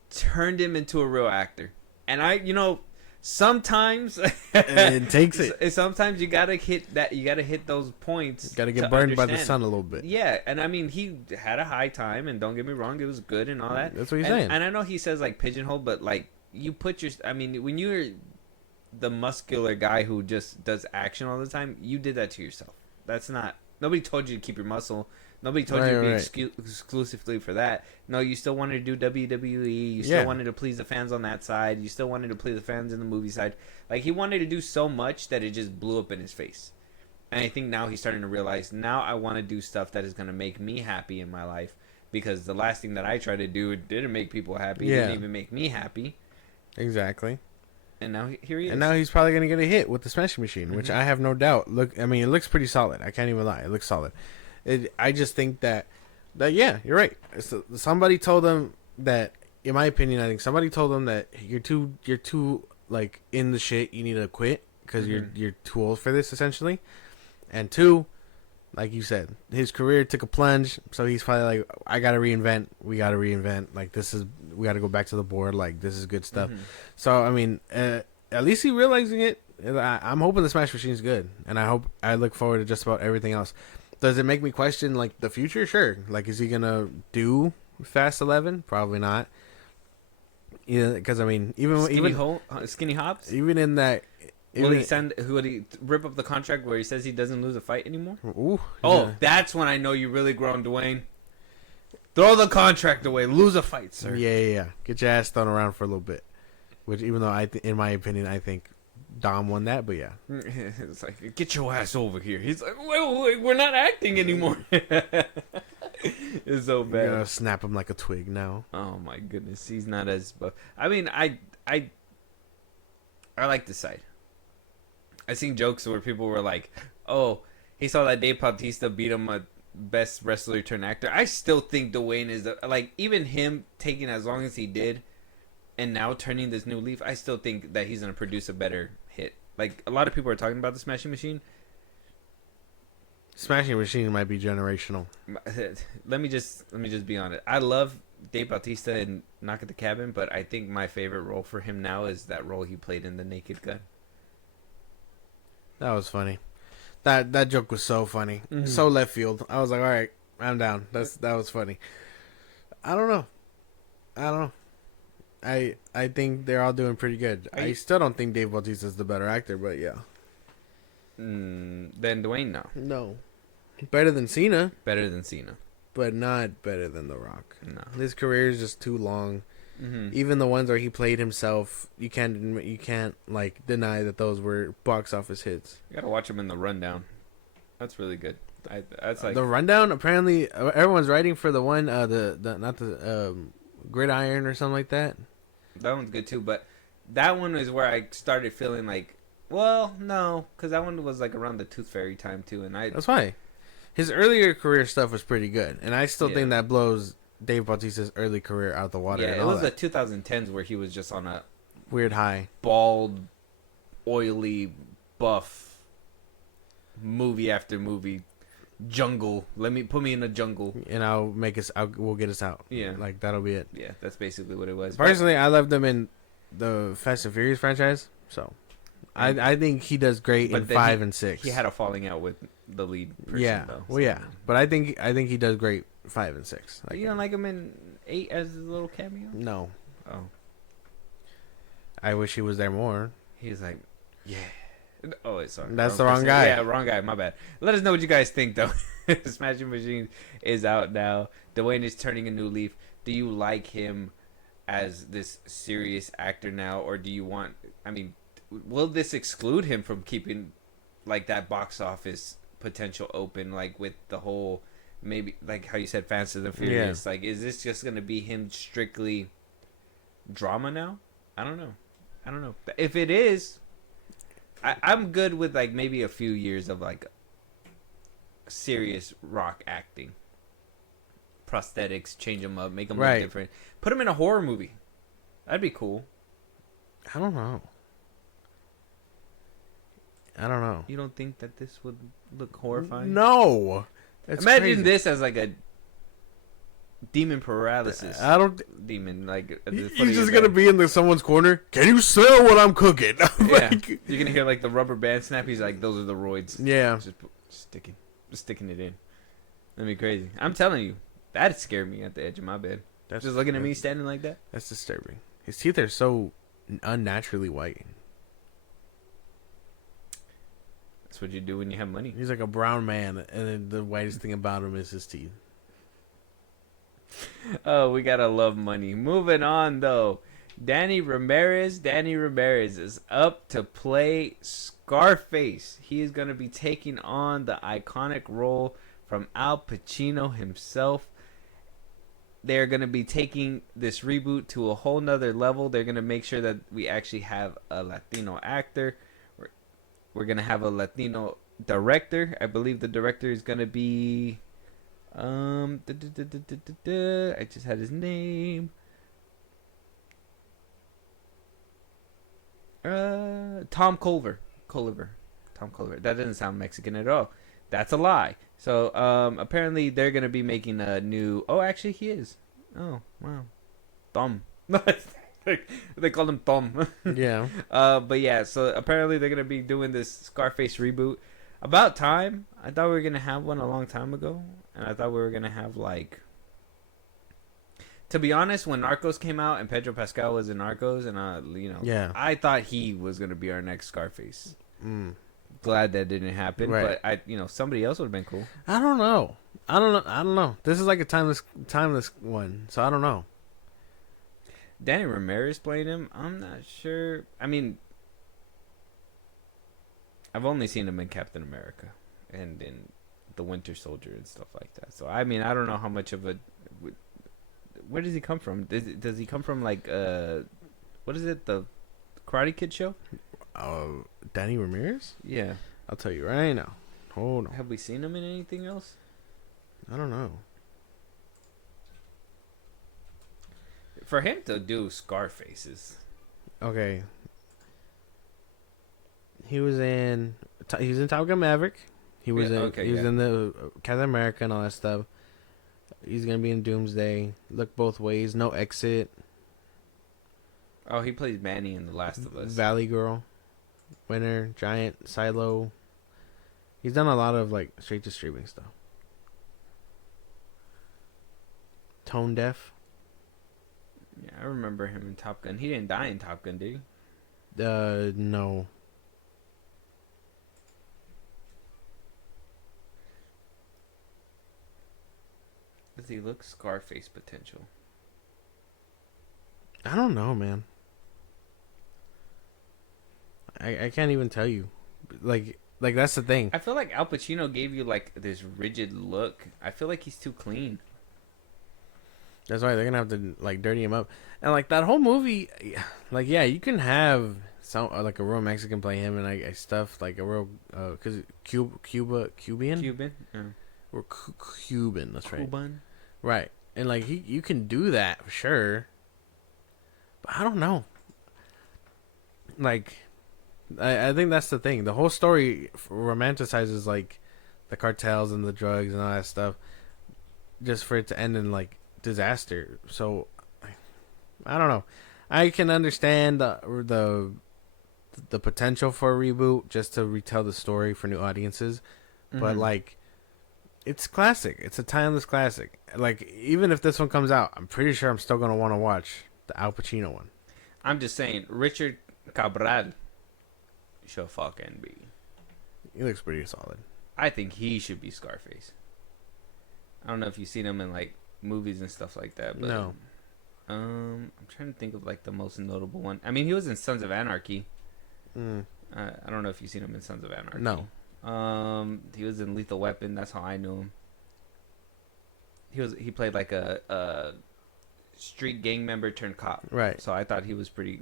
turned him into a real actor. And sometimes it takes it. Sometimes you gotta hit that. You gotta hit those points. Gotta get burned by the sun a little bit. Yeah, and I mean, he had a high time, and don't get me wrong, it was good and all that. That's what he's saying. And I know he says like pigeonhole, but like you put your. I mean, when you're the muscular guy who just does action all the time, you did that to yourself. That's not. Nobody told you to keep your muscle. Nobody told you to be exclusively for that. No, you still wanted to do WWE. You still wanted to please the fans on that side. You still wanted to please the fans in the movie side. Like, he wanted to do so much that it just blew up in his face. And I think now he's starting to realize, now I want to do stuff that is going to make me happy in my life. Because the last thing that I tried to do, it didn't make people happy. It didn't even make me happy. Exactly. And now here he is. And now he's probably going to get a hit with the Smashing Machine, which I have no doubt. Look, I mean, it looks pretty solid. I can't even lie. It looks solid. I just think that yeah, you're right. Somebody told him that, in my opinion, I think somebody told him that you're too like in the shit. You need to quit because you're too old for this, essentially. And two, like you said, his career took a plunge, so he's probably like, I gotta reinvent. We gotta reinvent. Like, we gotta go back to the board. Like, this is good stuff. So I mean, at least he realizing it. I'm hoping the Smash Machine's good, and I look forward to just about everything else. Does it make me question, like, the future? Sure. Like, is he going to do Fast 11? Probably not. Yeah, because, I mean, Skinny Hops? Even in that... Would he rip up the contract where he says he doesn't lose a fight anymore? Ooh. Oh, that's when I know you really grown, Dwayne. Throw the contract away. Lose a fight, sir. Yeah. Get your ass thrown around for a little bit. Which, even though, in my opinion, I think Dom won that, but yeah. It's like, get your ass over here. He's like, wait, we're not acting anymore. It's so bad. You're gonna snap him like a twig now. Oh my goodness, he's not as buff. I mean, I like this side. I seen jokes where people were like, oh, he saw that Dave Bautista beat him a best wrestler turned actor. I still think Dwayne is like, even him taking as long as he did and now turning this new leaf, I still think that he's gonna produce a better hit. Like, a lot of people are talking about the Smashing Machine. Smashing Machine might be generational. Let me just be honest. I love Dave Bautista in Knock at the Cabin, but I think my favorite role for him now is that role he played in The Naked Gun. That was funny. That joke was so funny. So left field. I was like, all right, I'm down. That was funny. I don't know. I think they're all doing pretty good. I still don't think Dave Bautista's the better actor, but yeah. Then Dwayne, no. No. Better than Cena. Better than Cena. But not better than The Rock. No. His career is just too long. Even the ones where he played himself, you can't like deny that those were box office hits. You gotta watch him in The Rundown. That's really good. That's like The Rundown. Apparently, everyone's writing for the one, not the Gridiron or something like that. That one's good too, but that one is where I started feeling like, well, no, because that one was like around the Tooth Fairy time too, and that's why his earlier career stuff was pretty good, and I still think that blows Dave Bautista's early career out the water. Yeah, and it all was that. the 2010s where he was just on a weird high, bald, oily, buff movie after movie. Jungle. Put me in a jungle, and we'll get us out. Yeah, like that'll be it. Yeah, that's basically what it was. Personally, I loved him in the Fast and Furious franchise. So I think he does great in then 5 and 6. He had a falling out with the lead person, yeah, though. well, yeah, but I think he does great 5 and 6. You don't like him in 8 as a little cameo? No, Oh, I wish he was there more. he's like, yeah. Oh, wait, sorry. That's the wrong guy. Yeah, wrong guy. My bad. Let us know what you guys think, though. Smashing Machine is out now. Dwayne is turning a new leaf. Do you like him as this serious actor now, or do you want? I mean, will this exclude him from keeping like that box office potential open, like with the whole maybe like how you said Fast and the Furious? Like, is this just gonna be him strictly drama now? I don't know. If it is, I'm good with like maybe a few years of like serious rock acting. Prosthetics, change them up, make them look different. Put him in a horror movie. That'd be cool. I don't know. You don't think that this would look horrifying? No. That's Imagine crazy. this as like a demon paralysis. I don't. Demon like He's just gonna be in someone's corner. Can you smell what I'm cooking? Yeah. You're gonna hear like the rubber band snap. He's like, those are the roids. Yeah. Just sticking it in. That'd be crazy. I'm telling you, that'd scare me at the edge of my bed. That's just looking at me standing like that. That's disturbing. His teeth are so unnaturally white. That's what you do when you have money. He's like a brown man, and then the whitest thing about him is his teeth. Oh, we gotta love money. Moving on though, Danny Ramirez is up to play Scarface. He is gonna be taking on the iconic role from Al Pacino himself. They're gonna be taking this reboot to a whole nother level. They're gonna make sure that we actually have a Latino actor. We're gonna have a Latino director. I believe the director is gonna be I just had his name. Tom Culver. Tom Culver. That doesn't sound Mexican at all. That's a lie. So apparently they're gonna be making a new. Oh, actually he is. Oh wow, Tom. They call him Tom. Yeah. But yeah. So apparently they're gonna be doing this Scarface reboot. About time. I thought we were gonna have one a long time ago, and I thought we were gonna have like. To be honest, when Narcos came out and Pedro Pascal was in Narcos, and yeah, I thought he was gonna be our next Scarface. Mm. Glad that didn't happen, Right. but somebody else would have been cool. I don't know. This is like a timeless one, so I don't know. Danny Ramirez playing him. I'm not sure. I mean, I've only seen him in Captain America and in The Winter Soldier and stuff like that. So I mean, I don't know how much of a. Where does he come from? Does he come from like what is it? The Karate Kid show? Danny Ramirez? Yeah. I'll tell you right now. Hold on. Have we seen him in anything else? I don't know. For him to do Scarfaces. Okay. He was in Top Gun Maverick. He was in the Captain America and all that stuff. He's gonna be in Doomsday. Look Both Ways. No Exit. Oh, he plays Manny in The Last of Us. Valley Girl. Winner. Giant. Silo. He's done a lot of like straight to streaming stuff. Tone Deaf. Yeah, I remember him in Top Gun. He didn't die in Top Gun, did he? No. Does he look Scarface potential? I don't know, man. I can't even tell you. Like that's the thing. I feel like Al Pacino gave you like this rigid look. I feel like he's too clean. That's why they're gonna have to like dirty him up. And like that whole movie, like yeah, you can have some like a real Mexican play him and like stuff like a real because Cuban Yeah. or Cuban. That's right. Cuban. Right, and like you can do that for sure. But I don't know. Like, I think that's the thing. The whole story romanticizes like the cartels and the drugs and all that stuff, just for it to end in like disaster. So I don't know. I can understand the the potential for a reboot just to retell the story for new audiences, but like, it's classic. It's a timeless classic. Like, even if this one comes out, I'm pretty sure I'm still gonna want to watch the Al Pacino one. I'm just saying, Richard Cabral should fucking be. He looks pretty solid. I think he should be Scarface. I don't know if you've seen him in like movies and stuff like that, but No. I'm trying to think of like the most notable one. I mean, he was in Sons of Anarchy. I don't know if you've seen him in Sons of Anarchy. No. He was in Lethal Weapon. That's how I knew him. He played like a street gang member turned cop. Right. So I thought he was pretty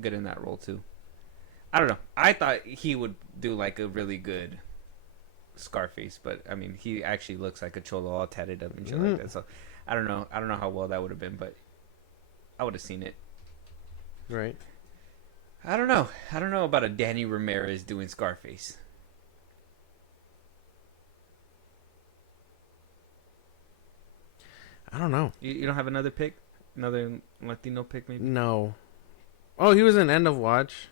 good in that role too. I don't know. I thought he would do like a really good Scarface, but I mean, he actually looks like a cholo all tatted up and shit like that. So I don't know. I don't know how well that would have been, but I would have seen it. Right. I don't know. I don't know about a Danny Ramirez doing Scarface. I don't know. You don't have another pick? Another Latino pick, maybe? No. Oh, he was in End of Watch.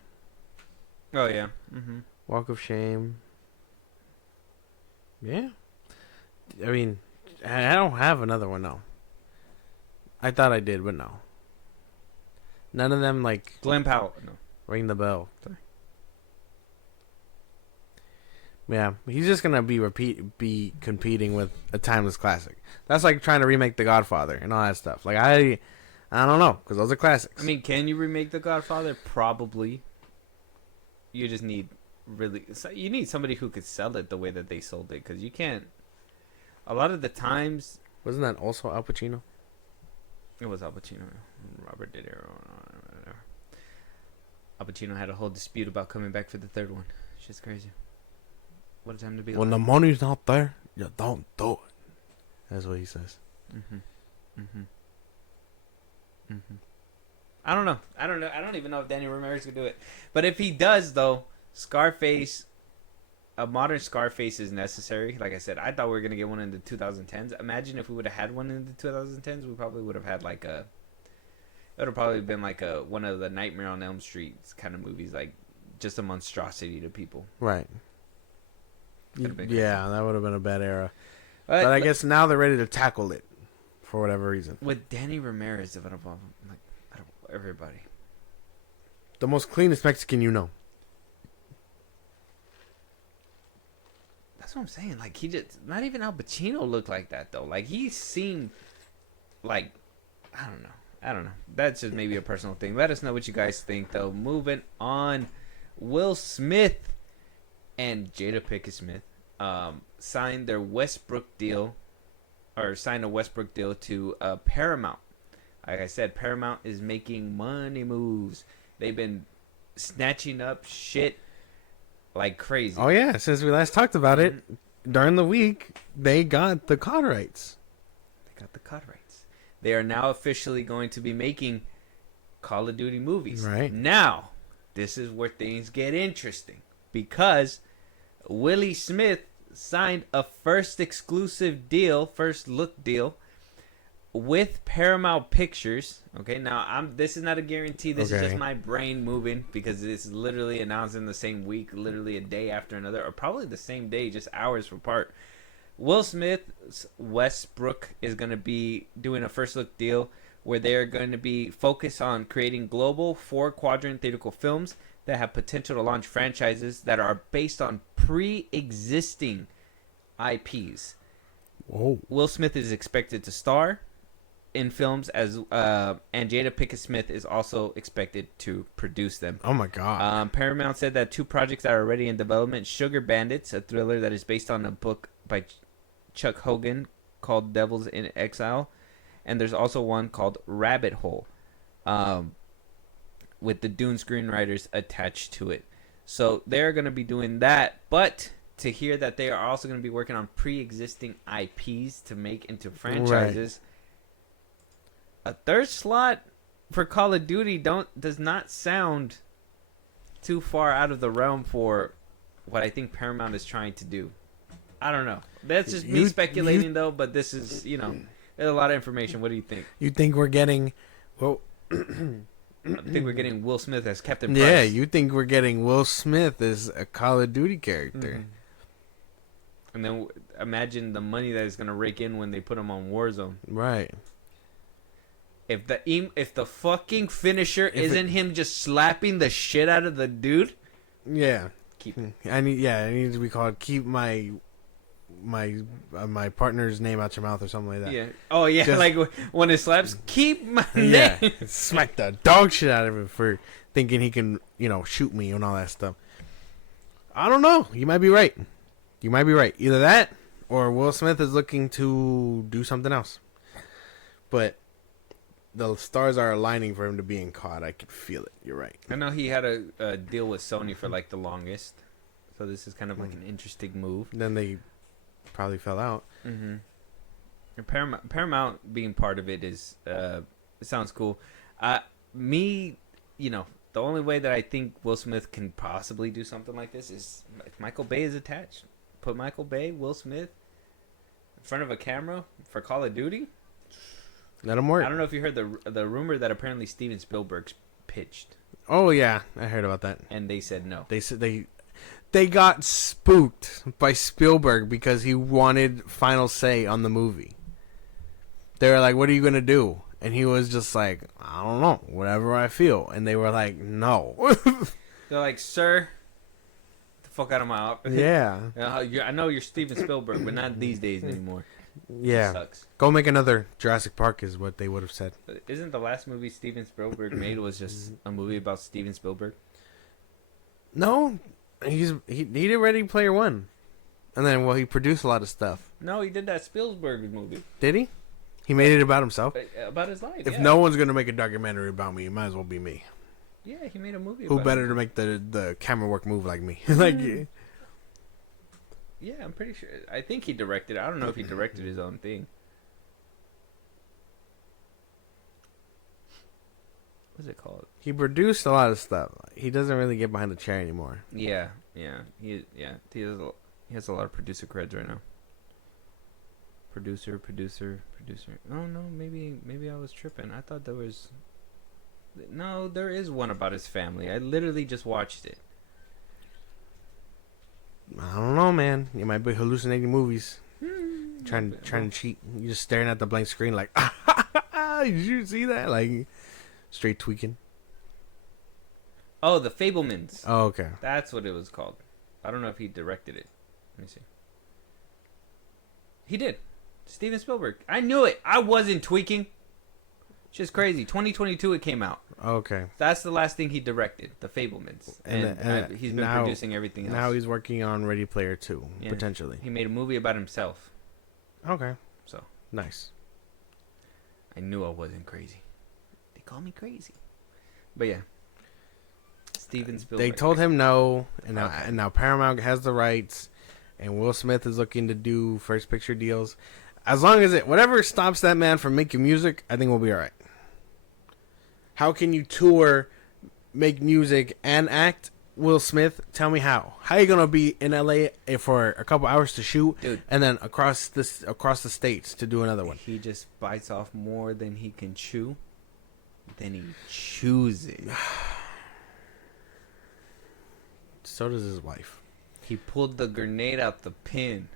Oh, yeah. Mm-hmm. Walk of Shame. Yeah. I mean, I don't have another one, no. I thought I did, but no. None of them, like, Glenn Powell. No. ring the bell. Sorry. Yeah, he's just gonna be competing with a timeless classic. That's like trying to remake The Godfather and all that stuff. Like, I don't know, because those are classics. I mean, can you remake The Godfather? Probably. You just need you need somebody who could sell it the way that they sold it, because you can't. A lot of the times, Wasn't that also Al Pacino? it was Al Pacino, Robert De Niro. Al Pacino had a whole dispute about coming back for the third one. Shit's crazy. What a time to be alive. When the money's not there, you don't do it. That's what he says. I don't know. I don't even know if Danny Ramirez could do it. But if he does, though, Scarface, a modern Scarface is necessary. Like I said, I thought we were going to get one in the 2010s. Imagine if we would have had one in the 2010s. We probably would have had like a... It would have probably been like one of the Nightmare on Elm Street kind of movies. Like, just a monstrosity to people. Right. Yeah, that would have been a bad era. But I guess now they're ready to tackle it for whatever reason. with Danny Ramirez, out of everybody. The most cleanest Mexican you know. That's what I'm saying. Like, he just... Not even Al Pacino looked like that, though. Like, he seemed like... I don't know. That's just maybe a personal thing. Let us know what you guys think, though. Moving on. Will Smith and Jada Pinkett Smith signed a Westbrook deal to Paramount. Like I said, Paramount is making money moves. They've been snatching up shit like crazy. Oh, yeah. Since we last talked about it, during the week, they got the COD rights. They are now officially going to be making Call of Duty movies. Right. Now, this is where things get interesting. Because Willie Smith signed a first look deal with Paramount Pictures. Okay, now this is not a guarantee. This is just my brain moving, because it's literally announced in the same week, literally a day after another, or probably the same day, just hours apart. Will Smith's Westbrook is going to be doing a first look deal where they're going to be focused on creating global 4-quadrant theatrical films that have potential to launch franchises that are based on pre-existing IPs. Whoa. Will Smith is expected to star in films and Jada Pinkett Smith is also expected to produce them. Oh my God. Paramount said that 2 projects that are already in development: Sugar Bandits, a thriller that is based on a book by Chuck Hogan called Devils in Exile, and there's also one called Rabbit Hole, with the Dune screenwriters attached to it. So they're going to be doing that, but to hear that they are also going to be working on pre-existing IPs to make into franchises, a third slot for Call of Duty does not sound too far out of the realm for what I think Paramount is trying to do. I don't know. That's just me speculating, though, but this is, there's a lot of information. What do you think? You think we're getting... Well, I think we're getting Will Smith as Captain Price. Yeah, you think we're getting Will Smith as a Call of Duty character. And then imagine the money that is going to rake in when they put him on Warzone. Right. If the fucking finisher isn't him just slapping the shit out of the dude, yeah, keep it. I need to be called keep my partner's name out your mouth or something like that. Yeah. Oh yeah, Just, like when it slaps, keep my yeah, name. smack the dog shit out of him for thinking he can, shoot me and all that stuff. I don't know. You might be right. Either that or Will Smith is looking to do something else. But the stars are aligning for him to being caught. I can feel it. You're right. I know he had a deal with Sony for like the longest, so this is kind of like an interesting move. Then they probably fell out. Mm-hmm. And Paramount being part of it is it sounds cool. The only way that I think Will Smith can possibly do something like this is if Michael Bay is attached. Put Michael Bay, Will Smith in front of a camera for Call of Duty. Let him work. I don't know if you heard the rumor that apparently Steven Spielberg pitched. Oh yeah, I heard about that. And they said no. They said they got spooked by Spielberg because he wanted final say on the movie. They were like, "What are you gonna do?" And he was just like, "I don't know, whatever I feel." And they were like, "No." They're like, "Sir, get the fuck out of my office." Yeah. I know you're Steven Spielberg, but not these days anymore. Yeah. It sucks. Go make another Jurassic Park is what they would have said. Isn't the last movie Steven Spielberg made was just a movie about Steven Spielberg? No, he did Ready Player One, and then he produced a lot of stuff. No, he did that Spielberg movie. Did he? He made it about himself. About his life. If no one's gonna make a documentary about me, it might as well be me. Yeah, he made a movie. Who about better him. to make the camera work move like me? Like. Yeah, I'm pretty sure. I think he directed it. I don't know if he directed his own thing. What's it called? He produced a lot of stuff. He doesn't really get behind the chair anymore. Yeah. He has a lot of producer creds right now. Producer. Oh no, maybe I was tripping. I thought there was. No, there is one about his family. I literally just watched it. I don't know, man. You might be hallucinating movies. Trying to cheat. You're just staring at the blank screen like, did you see that? Like, straight tweaking. Oh, The Fablemans. Oh, okay. That's what it was called. I don't know if he directed it. Let me see. He did. Steven Spielberg. I knew it. I wasn't tweaking. It's just crazy. 2022 it came out. Okay. That's the last thing he directed, The Fablemans. And he's been now, producing everything else. Now he's working on Ready Player 2, Yeah. potentially. He made a movie about himself. Okay. So. Nice. I knew I wasn't crazy. They call me crazy. But yeah. Steven Spielberg. They told him no, and now, Okay. and now Paramount has the rights, and Will Smith is looking to do first picture deals. As long as whatever stops that man from making music, I think we'll be all right. How can you tour, make music, and act? Will Smith, tell me how. How are you gonna be in LA for a couple hours to shoot, Dude, and then across the states to do another one? he just bites off more than he can chew. Then he chews it. So does his wife. He pulled the grenade out the pin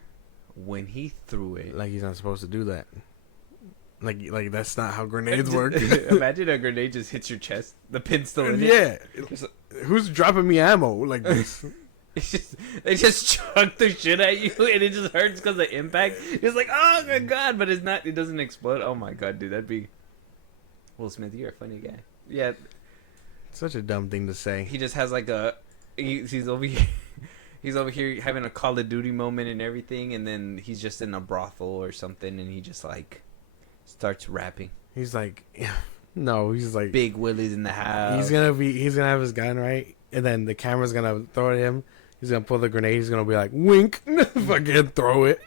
when he threw it. Like he's not supposed to do that. Like that's not how grenades work. Imagine a grenade just hits your chest. The pin's still in it. Yeah. Who's dropping me ammo like this? They just chuck the shit at you and it just hurts because of impact. It's like, oh my god, but it's not. It doesn't explode. Oh my god, dude, that'd be. Will Smith, you're a funny guy. Yeah. Such a dumb thing to say. He just has like a. He's over here. He's over here having a Call of Duty moment and everything, and then he's just in a brothel or something, and he just like starts rapping. He's like, no, he's like Big Willie's in the house. He's gonna have his gun right, and then the camera's gonna throw at him. He's gonna pull the grenade. He's gonna be like, wink, fucking throw it.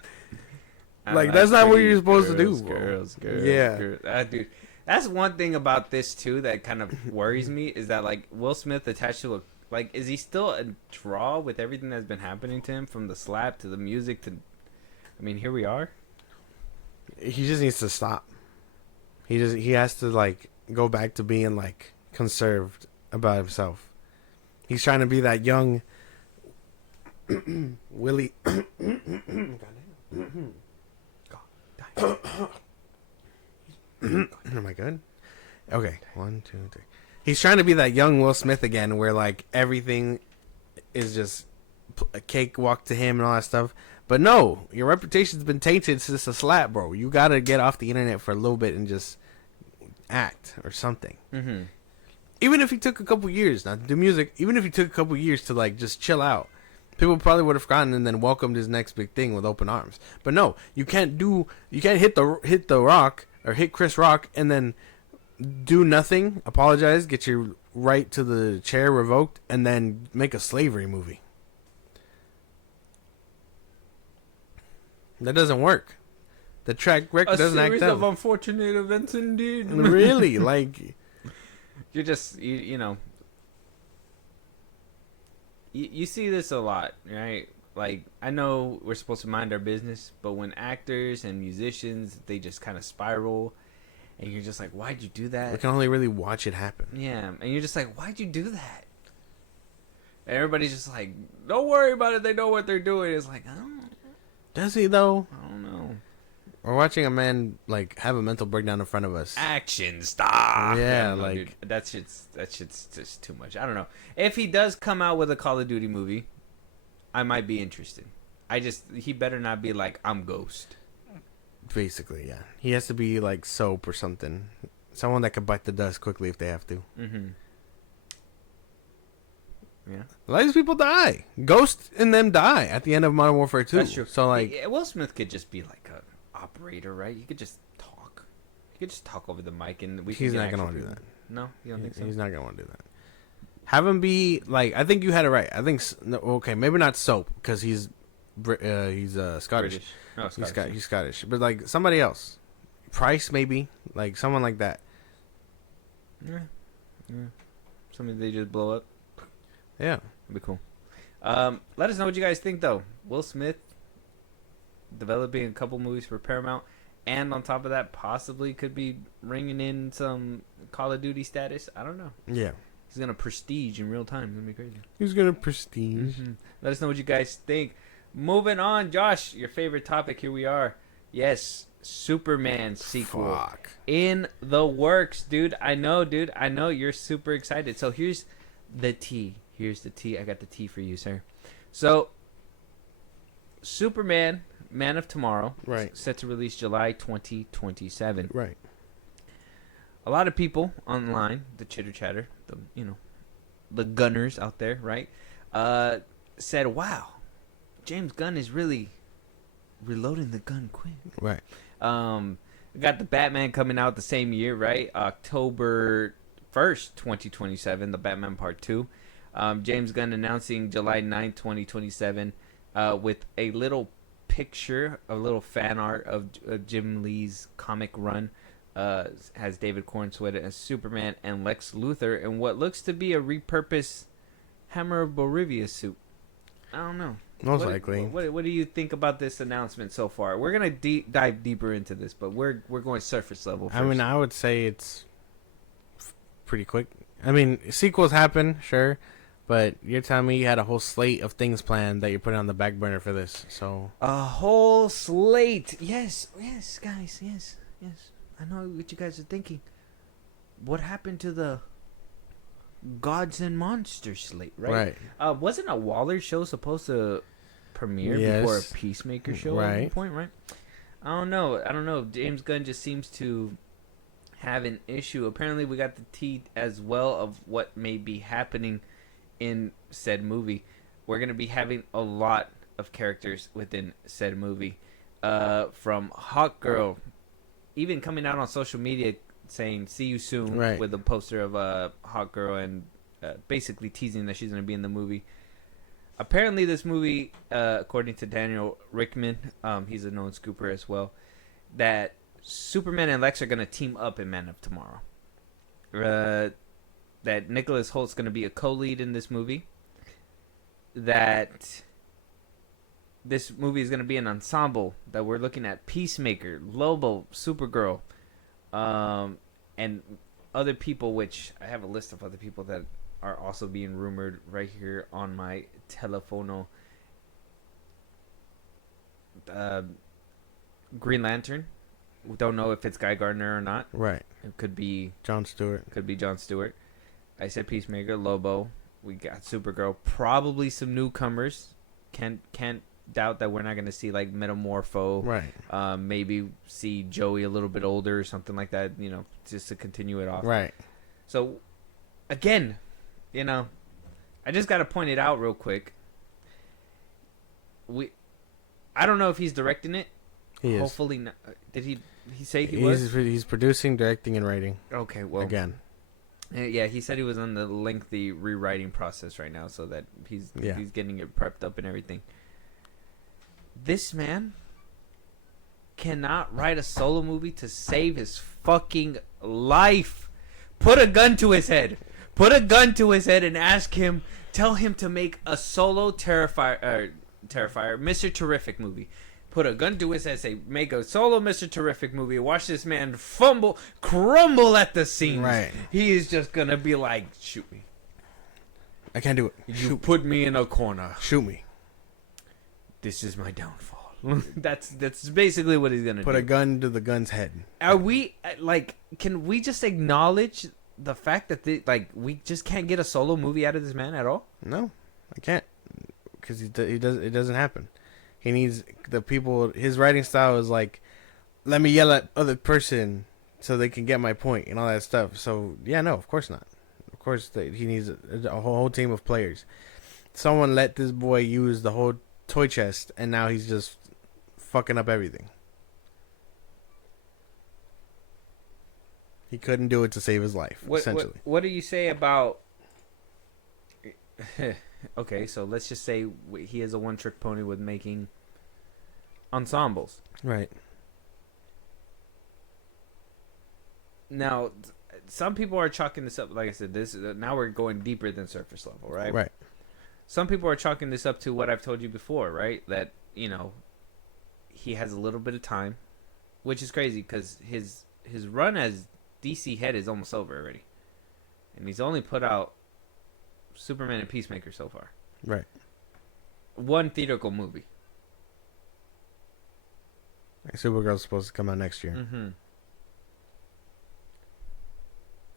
Like that's not what you're supposed to do. Girls, yeah, girls. Dude, that's one thing about this too that kind of worries me is that like Will Smith attached to a. Like, is he still a draw with everything that's been happening to him, from the slap to the music to? I mean, here we are. He just needs to stop. He has to like go back to being like conserved about himself. He's trying to be that young Willie. Am I good? Okay, 1, 2, 3. He's trying to be that young Will Smith again, where like everything is just a cakewalk to him and all that stuff. But no, your reputation's been tainted since the slap, bro. You gotta get off the internet for a little bit and just act or something. Mm-hmm. Even if he took a couple years not to do music, even if he took a couple years to like just chill out, people probably would have forgotten and then welcomed his next big thing with open arms. But no, you can't hit the Rock or hit Chris Rock and then do nothing, apologize, get your right to the chair revoked, and then make a slavery movie. That doesn't work. The track record doesn't act up. A series of unfortunate events indeed. Really, like you're just you know. You see this a lot, right? Like, I know we're supposed to mind our business, but when actors and musicians, they just kind of spiral, and you're just like, why'd you do that? we can only really watch it happen. Yeah, and you're just like, why'd you do that? And everybody's just like, don't worry about it. They know what they're doing. It's like, Does he though? I don't know. We're watching a man like have a mental breakdown in front of us. Action, stop. Yeah, no, like dude, that shit's just too much. I don't know. If he does come out with a Call of Duty movie, I might be interested. He better not be like, I'm Ghost. basically, yeah. He has to be like Soap or something. Someone that could bite the dust quickly if they have to. Mm-hmm. Yeah. A lot of these people die. Ghost and them die at the end of Modern Warfare 2. That's true. So like, yeah, Will Smith could just be like a operator, right? He could just talk. He could just talk over the mic, and he's not gonna want to do that. No, you don't think so? He's not gonna want to do that. Have him be like, I think you had it right. I think okay, maybe not Soap because he's Scottish. British. No, Scottish. He's Scottish, but like somebody else, Price maybe, like someone like that. Yeah. Something they just blow up. Yeah, That'd be cool. Let us know what you guys think, though. Will Smith developing a couple movies for Paramount, and on top of that, possibly could be ringing in some Call of Duty status. I don't know. yeah. He's gonna prestige in real time. It's gonna be crazy. He's gonna prestige. Mm-hmm. Let us know what you guys think. Moving on, Josh, your favorite topic. Here we are. Yes, Superman sequel Fuck. in the works, dude. I know you're super excited. So here's the tea. Here's the tea. I got the tea for you, sir. So, Superman, Man of Tomorrow, Right. set to release July 2027. Right. A lot of people online, the chitter chatter, the gunners out there, right, said, "Wow, James Gunn is really reloading the gun quick." Right. We got the Batman coming out the same year, right? October 1st, 2027, the Batman Part 2. James Gunn announcing July 9th, 2027, with a little picture, a little fan art of Jim Lee's comic run. Has David Cornsweet as Superman and Lex Luthor in what looks to be a repurposed Hammer of Bolivia suit. I don't know. Most likely. What do you think about this announcement so far? We're gonna dive deeper into this, but we're going surface level first. I mean, I would say it's pretty quick. I mean, sequels happen, sure, but you're telling me you had a whole slate of things planned that you're putting on the back burner for this. So a whole slate. Yes, guys. Yes. I know what you guys are thinking. What happened to the Gods and Monsters slate, right? Wasn't a Waller show supposed to premiere before a Peacemaker show at one point, right? I don't know. James Gunn just seems to have an issue. Apparently, we got the tea as well of what may be happening in said movie. We're going to be having a lot of characters within said movie. From Hawk Girl, even coming out on social media saying "see you soon" with a poster of Hawk Girl and basically teasing that she's going to be in the movie. Apparently, this movie, according to Daniel Rickman, he's a known scooper as well, that Superman and Lex are going to team up in Man of Tomorrow. That Nicholas Holt's going to be a co-lead in this movie. That this movie is going to be an ensemble. That we're looking at Peacemaker, Lobo, Supergirl, and other people, which I have a list of other people that are also being rumored right here on my telefono. Green Lantern. We don't know if it's Guy Gardner or not. Right. It could be Jon Stewart. Could be Jon Stewart. I said Peacemaker, Lobo. We got Supergirl. Probably some newcomers. Can't doubt that we're not going to see like Metamorpho. Right. Maybe see Joey a little bit older or something like that. You know, just to continue it off. Right. So, again, you know, I just got to point it out real quick. I don't know if he's directing it. He is. Hopefully not. Did he say he was? He's producing, directing, and writing. Okay, well. Again. Yeah, he said he was on the lengthy rewriting process right now, so that he's getting it prepped up and everything. This man cannot write a solo movie to save his fucking life. Put a gun to his head. Put a gun to his head and tell him to make a solo Terrifier, Mr. Terrific movie. Put a gun to his head, say, make a solo Mr. Terrific movie. Watch this man crumble at the seams. Right. He is just gonna be like, shoot me. I can't do it. You put me in a corner. Shoot me. This is my downfall. That's basically what he's gonna do. Put a gun to the gun's head. Are we can we just acknowledge the fact that we just can't get a solo movie out of this man at all? No, I can't, because it doesn't happen. He needs the people. His writing style is like, let me yell at other person so they can get my point and all that stuff. So yeah, no, of course not. Of course he needs a whole team of players. Someone let this boy use the whole toy chest, and now he's just fucking up everything. He couldn't do it to save his life, essentially. What do you say about... Okay, so let's just say he is a one-trick pony with making ensembles. Right. Now, some people are chalking this up, like I said, now we're going deeper than surface level, right? Right. Some people are chalking this up to what I've told you before, right? That, you know, he has a little bit of time, which is crazy because his run as DC head is almost over already. And he's only put out Superman and Peacemaker so far. Right. One theatrical movie. Supergirl's supposed to come out next year. Mm-hmm.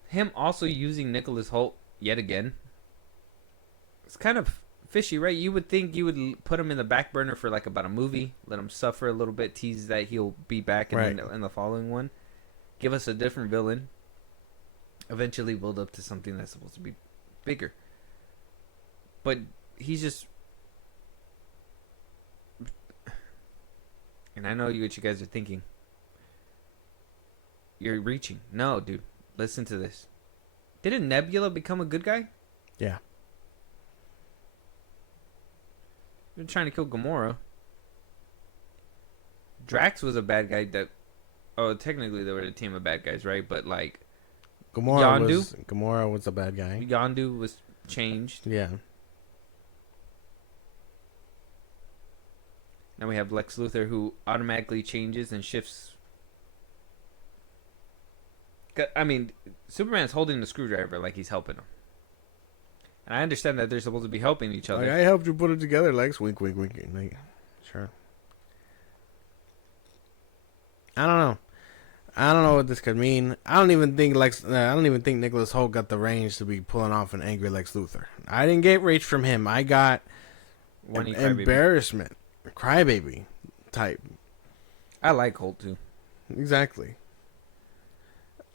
Him also using Nicholas Hoult yet again. It's kind of fishy, right? You would think you would put him in the back burner for like about a movie, let him suffer a little bit, tease that he'll be back in the following one, give us a different villain, eventually build up to something that's supposed to be bigger. But he's just... And I know what you guys are thinking. You're reaching. No, dude. Listen to this. Didn't Nebula become a good guy? Yeah. They're trying to kill Gamora. Drax was a bad guy that... Oh, technically they were a team of bad guys, right? But like... Gamora was a bad guy. Yondu was changed. Yeah. Now we have Lex Luthor, who automatically changes and shifts. I mean, Superman's holding the screwdriver like he's helping him. And I understand that they're supposed to be helping each other. Like, I helped you put it together, Lex. Wink, wink, wink. Like, sure. I don't know. I don't know what this could mean. I don't even think Nicholas Hoult got the range to be pulling off an angry Lex Luthor. I didn't get rage from him. I got embarrassment. Crybaby type. I like Holt too. Exactly.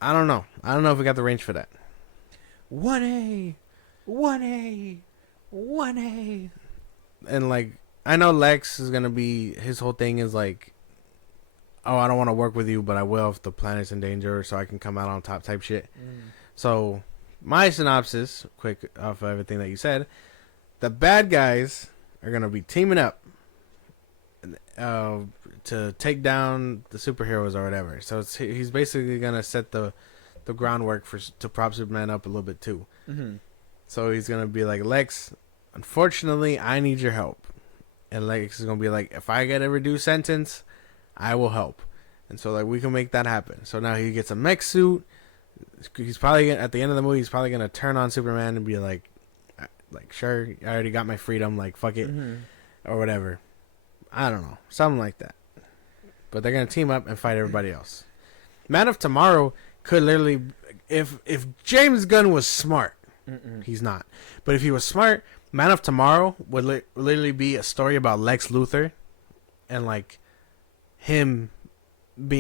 I don't know. I don't know if we got the range for that. 1A. And like, I know Lex is gonna be, his whole thing is like, oh, I don't want to work with you, but I will if the planet's in danger, so I can come out on top type shit. So my synopsis, quick off of everything that you said, the bad guys are gonna be teaming up to take down the superheroes or whatever. So he's basically gonna set the groundwork to prop Superman up a little bit too. Mm-hmm. So he's gonna be like, Lex, unfortunately, I need your help. And Lex is gonna be like, if I get a reduced sentence, I will help. And so like we can make that happen. So now he gets a mech suit. He's probably at the end of the movie. He's probably gonna turn on Superman and be like, sure, I already got my freedom. Like, fuck it, or whatever. I don't know, something like that. But they're gonna team up and fight everybody else. Man of Tomorrow could literally, if James Gunn was smart, he's not. But if he was smart, Man of Tomorrow would literally be a story about Lex Luthor, and like him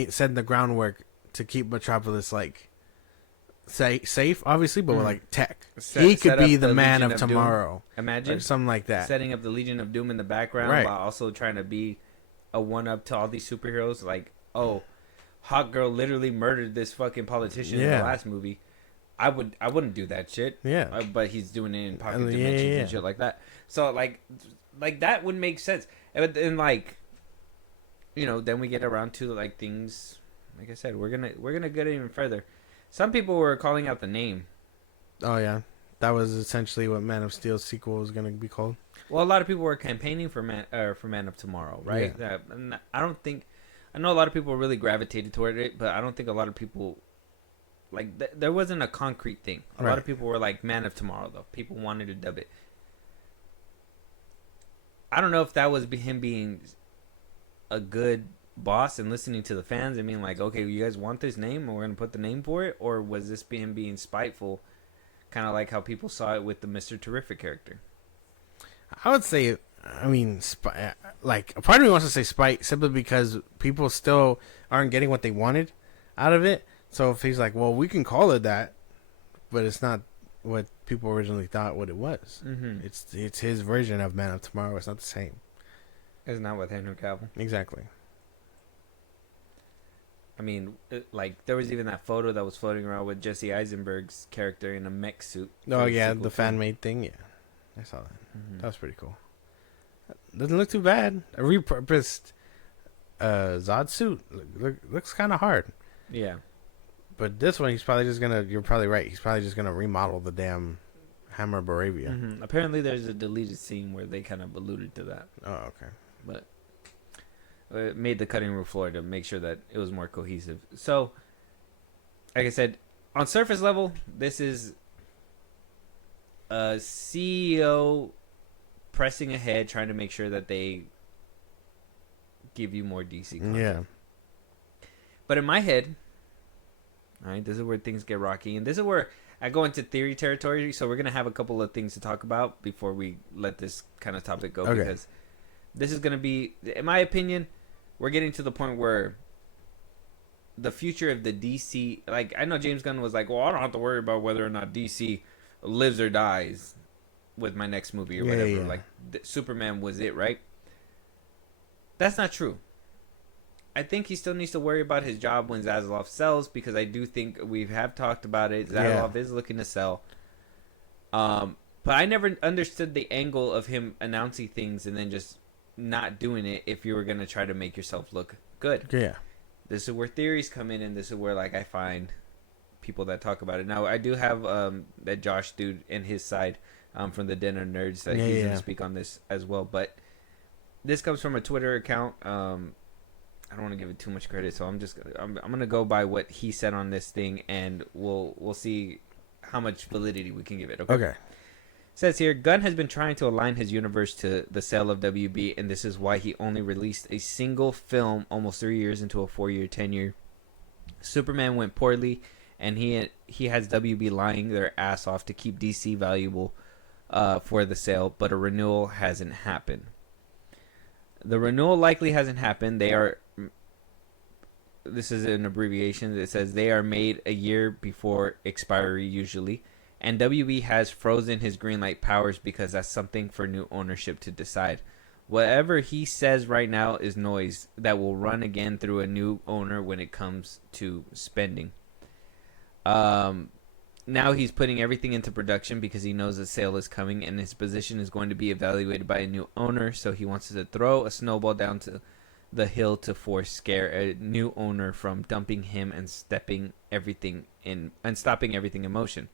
setting the groundwork to keep Metropolis like safe, obviously, but with like tech. He could be the Man of Tomorrow. Imagine something like that. Setting up the Legion of Doom in the background, right, while also trying to be a one-up to all these superheroes. Like, oh, Hawk Girl literally murdered this fucking politician in the last movie. I wouldn't do that shit. Yeah. But he's doing it in pocket dimensions and shit like that. So like that would make sense. And like, you know, then we get around to like things. Like I said, we're gonna get even further. Some people were calling out the name. Oh yeah, that was essentially what Man of Steel's sequel was gonna be called. Well, a lot of people were campaigning for Man of Tomorrow, right? Yeah. I know a lot of people really gravitated toward it, but I don't think a lot of people. Like, there wasn't a concrete thing. A lot of people were like, Man of Tomorrow, though. People wanted to dub it. I don't know if that was him being a good boss and listening to the fans and being like, okay, you guys want this name and we're going to put the name for it? Or was this being spiteful, kind of like how people saw it with the Mr. Terrific character? I would say, I mean, like, a part of me wants to say spite simply because people still aren't getting what they wanted out of it. So if he's like, well, we can call it that, but it's not what people originally thought what it was. It's his version of Man of Tomorrow. It's not the same. It's not with Henry Cavill. Exactly. I mean, like, there was even that photo that was floating around with Jesse Eisenberg's character in a mech suit. Oh, yeah, the fan-made thing. Yeah, I saw that. That was pretty cool. Doesn't look too bad. A repurposed Zod suit looks kind of hard. Yeah. But this one, he's probably just gonna. You're probably right. He's probably just gonna remodel the damn Hammer Baravia. Apparently, there's a deleted scene where they kind of alluded to that. Oh, okay. But it made the cutting room floor to make sure that it was more cohesive. So, like I said, on surface level, this is a CEO pressing ahead, trying to make sure that they give you more DC content. Yeah. But in my head. All right, this is where things get rocky, and this is where I go into theory territory. So we're gonna have a couple of things to talk about before we let this kind of topic go, because this is gonna be, in my opinion, we're getting to the point where the future of the DC, like, I know James Gunn was like, well, I don't have to worry about whether or not DC lives or dies with my next movie or whatever. Yeah. Like, Superman was it, right? That's not true. I think he still needs to worry about his job when Zaslav sells, because I do think we have talked about it. Zaslav is looking to sell. But I never understood the angle of him announcing things and then just not doing it if you were going to try to make yourself look good. Yeah. This is where theories come in, and this is where, like, I find people that talk about it. Now, I do have that Josh dude and his side from the Den of Nerds that he's going to speak on this as well. But this comes from a Twitter account. I don't want to give it too much credit, so I'm gonna go by what he said on this thing, and we'll see how much validity we can give it. Okay. It says here, Gunn has been trying to align his universe to the sale of WB, and this is why he only released a single film almost 3 years into a 4-year tenure. Superman went poorly, and he has WB lying their ass off to keep DC valuable for the sale, but a renewal hasn't happened. The renewal likely hasn't happened. This is an abbreviation. It says they are made a year before expiry usually, and WB has frozen his greenlight powers because that's something for new ownership to decide. Whatever he says right now is noise that will run again through a new owner when it comes to spending. Now he's putting everything into production because he knows the sale is coming and his position is going to be evaluated by a new owner, so he wants to throw a snowball down to the hill to scare a new owner from dumping him and stopping everything in motion.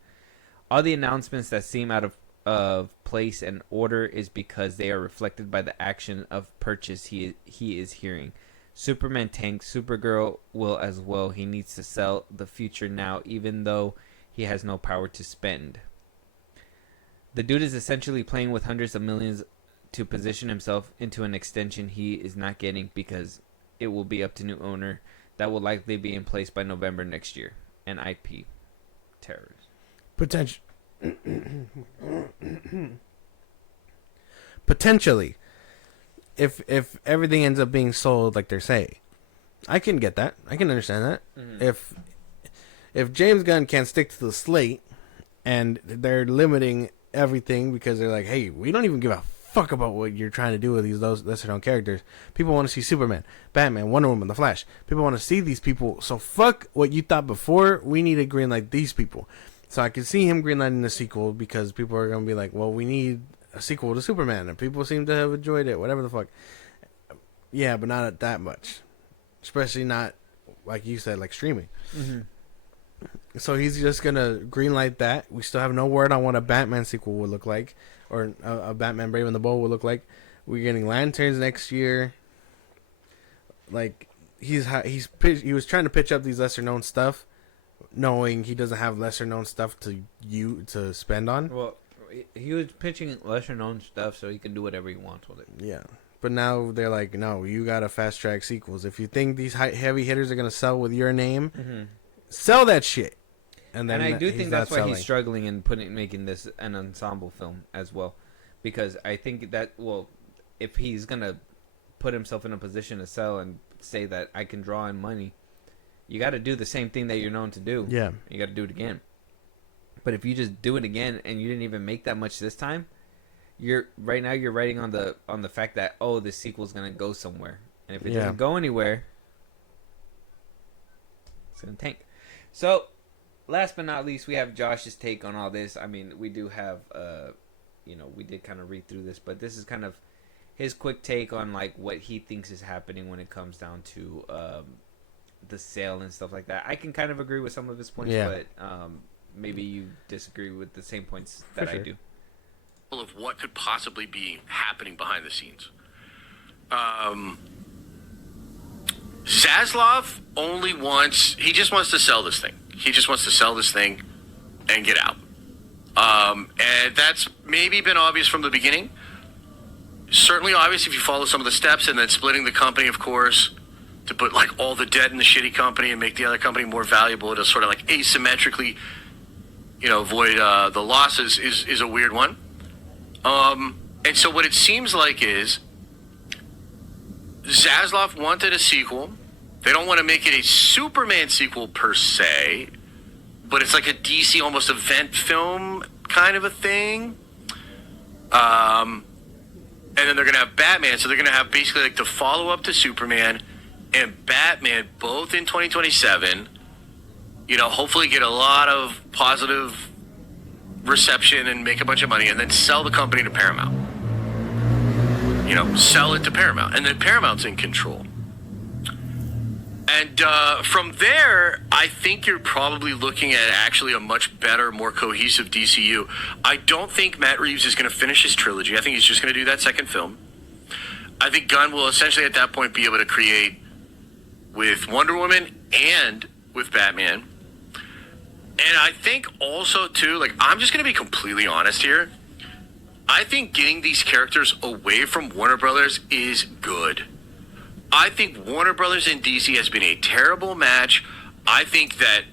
All the announcements that seem out of place and order is because they are reflected by the action of purchase he is hearing. Superman tanks. Supergirl will as well. He needs to sell the future now, even though he has no power to spend. The dude is essentially playing with hundreds of millions to position himself into an extension he is not getting because it will be up to new owner that will likely be in place by November next year. And IP terrors. Potentially, if everything ends up being sold like they're saying, I can get that. I can understand that. Mm-hmm. If James Gunn can't stick to the slate and they're limiting everything because they're like, hey, we don't even give a fuck about what you're trying to do with those lesser known characters. People want to see Superman, Batman, Wonder Woman, The Flash. People want to see these people. So fuck what you thought before. We need to greenlight these people. So I can see him greenlighting the sequel because people are going to be like, well, we need a sequel to Superman. And people seem to have enjoyed it, whatever the fuck. Yeah, but not that much. Especially not, like you said, like streaming. Mm-hmm. So he's just going to greenlight that. We still have no word on what a Batman sequel would look like. Or a Batman Brave and the Bold would look like. We're getting Lanterns next year. Like, he was trying to pitch up these lesser known stuff, knowing he doesn't have lesser known stuff to spend on. Well, he was pitching lesser known stuff so he can do whatever he wants with it. Yeah, but now they're like, no, you gotta fast track sequels. If you think these heavy hitters are gonna sell with your name, mm-hmm. sell that shit. And I do think that's why he's struggling in making this an ensemble film as well, because I think that, well, if he's gonna put himself in a position to sell and say that I can draw in money, you got to do the same thing that you're known to do. Yeah, you got to do it again. But if you just do it again and you didn't even make that much this time, you're writing on the fact that, oh, this sequel's gonna go somewhere, and if it doesn't go anywhere, it's gonna tank. So, last but not least, we have Josh's take on all this. I mean, we do have, we did kind of read through this, but this is kind of his quick take on like what he thinks is happening when it comes down to the sale and stuff like that. I can kind of agree with some of his points, but maybe you disagree with the same points that I do. Of what could possibly be happening behind the scenes. Zaslav he just wants to sell this thing. He just wants to sell this thing and get out. And that's maybe been obvious from the beginning. Certainly obvious if you follow some of the steps, and then splitting the company, of course, to put like all the debt in the shitty company and make the other company more valuable to sort of like asymmetrically, avoid the losses is a weird one. And so what it seems like is Zaslav wanted a sequel. They don't want to make it a Superman sequel per se, but it's like a DC almost event film kind of a thing. And then they're going to have Batman, so they're going to have basically like the follow-up to Superman and Batman both in 2027. Hopefully get a lot of positive reception and make a bunch of money, and then sell the company to Paramount. Sell it to Paramount, and then Paramount's in control. And from there, I think you're probably looking at actually a much better, more cohesive DCU. I don't think Matt Reeves is going to finish his trilogy. I think he's just going to do that second film. I think Gunn will essentially at that point be able to create with Wonder Woman and with Batman. And I think also, too, like, I'm just going to be completely honest here. I think getting these characters away from Warner Brothers is good. I think Warner Brothers and DC has been a terrible match. I think that,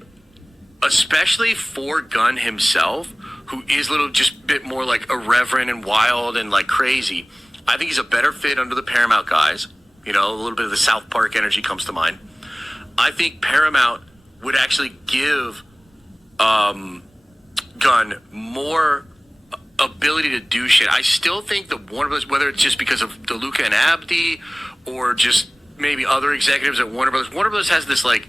especially for Gunn himself, who is a little just bit more like irreverent and wild and like crazy, I think he's a better fit under the Paramount guys. A little bit of the South Park energy comes to mind. I think Paramount would actually give Gunn more ability to do shit. I still think that Warner Brothers, whether it's just because of DeLuca and Abdi or just maybe other executives at Warner Brothers has this like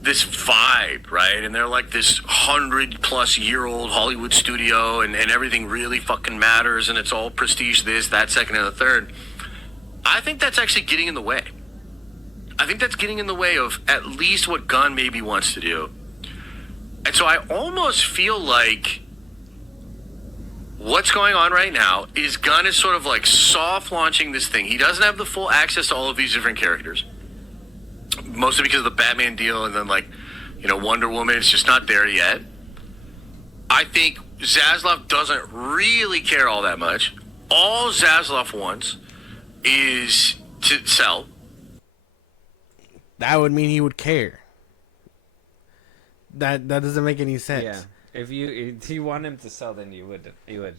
this vibe, right? And they're like this 100-plus-year-old Hollywood studio, and everything really fucking matters, and it's all prestige, this, that, second, and the third. I think that's actually getting in the way. I think that's getting in the way of at least what Gunn maybe wants to do. And so I almost feel like what's going on right now is Gunn is sort of like soft launching this thing. He doesn't have the full access to all of these different characters, mostly because of the Batman deal, and then like, you know, Wonder Woman is just not there yet. I think Zaslav doesn't really care all that much. All Zaslav wants is to sell. That would mean he would care. That doesn't make any sense. Yeah. If you want him to sell, then he would care.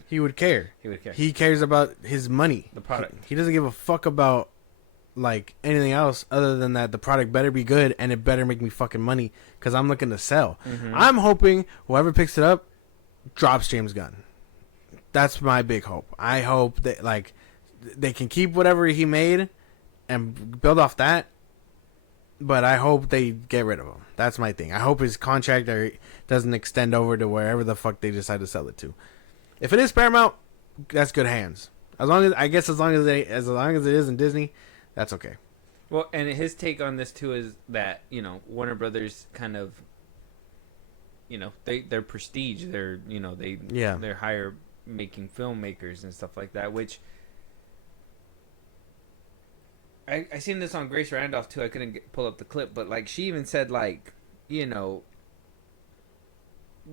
He would care. He cares about his money. The product. He doesn't give a fuck about like anything else other than that the product better be good and it better make me fucking money because I'm looking to sell. Mm-hmm. I'm hoping whoever picks it up drops James Gunn. That's my big hope. I hope that like they can keep whatever he made and build off that. But I hope they get rid of him. That's my thing. I hope his contract doesn't extend over to wherever the fuck they decide to sell it to. If it is Paramount, that's good hands. As long as it isn't Disney, that's okay. Well, and his take on this too is that, you know, Warner Brothers kind of, you know, they're prestige. They're, you know, they're higher making filmmakers and stuff like that, which I seen this on Grace Randolph too. I couldn't pull up the clip, but like she even said, like, you know,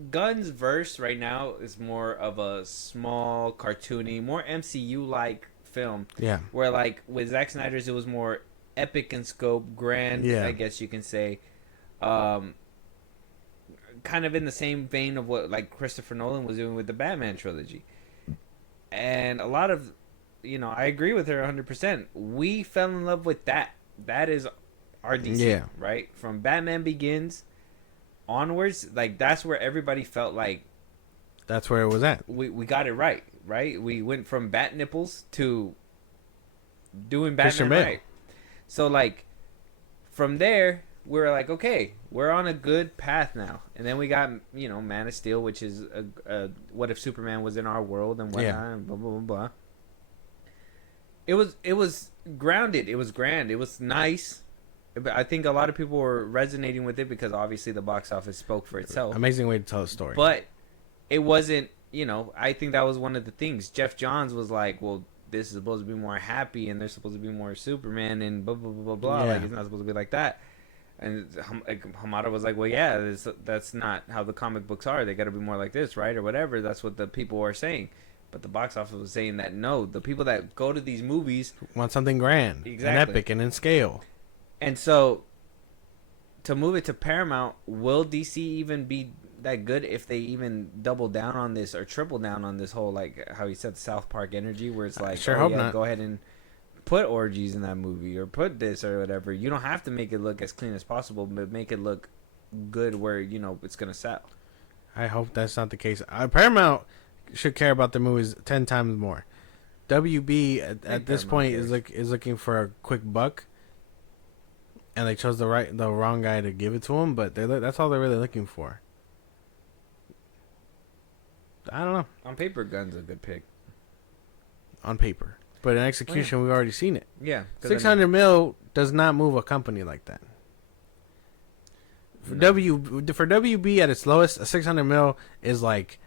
Gunn's verse right now is more of a small, cartoony, more MCU like film. Yeah. Where like with Zack Snyder's, it was more epic in scope, grand. Yeah. I guess you can say, kind of in the same vein of what like Christopher Nolan was doing with the Batman trilogy, and a lot of. You know, I agree with her 100%. We fell in love with that. That is our DC, right? From Batman Begins onwards, like that's where everybody felt like that's where it was at. We got it right? We went from bat nipples to doing Batman right. So like from there, we were like, okay, we're on a good path now. And then we got, you know, Man of Steel, which is a what if Superman was in our world and whatnot, and blah blah blah blah. It was grounded. It was grand. It was nice. I think a lot of people were resonating with it because obviously the box office spoke for itself. Amazing way to tell a story. But it wasn't, you know, I think that was one of the things. Jeff Johns was like, well, this is supposed to be more happy and there's supposed to be more Superman and blah, blah, blah, blah, blah. Like, it's not supposed to be like that. And Hamada was like, well, yeah, that's not how the comic books are. They got to be more like this, right? Or whatever. That's what the people are saying. But the box office was saying that no, the people that go to these movies want something grand, and epic, and in scale. And so, to move it to Paramount, will DC even be that good if they even double down on this or triple down on this whole, like how he said, South Park energy, where it's like, sure hope not. Go ahead and put orgies in that movie or put this or whatever. You don't have to make it look as clean as possible, but make it look good where, you know, it's gonna sell. I hope that's not the case. Paramount should care about the movies 10 times more. WB at this point is looking for a quick buck, and they chose the wrong guy to give it to him. But that's all they're really looking for. I don't know. On paper, Gunn's a good pick. On paper, but in execution, we've already seen it. Yeah, $600 million does not move a company like that. For WB at its lowest, a $600 million is like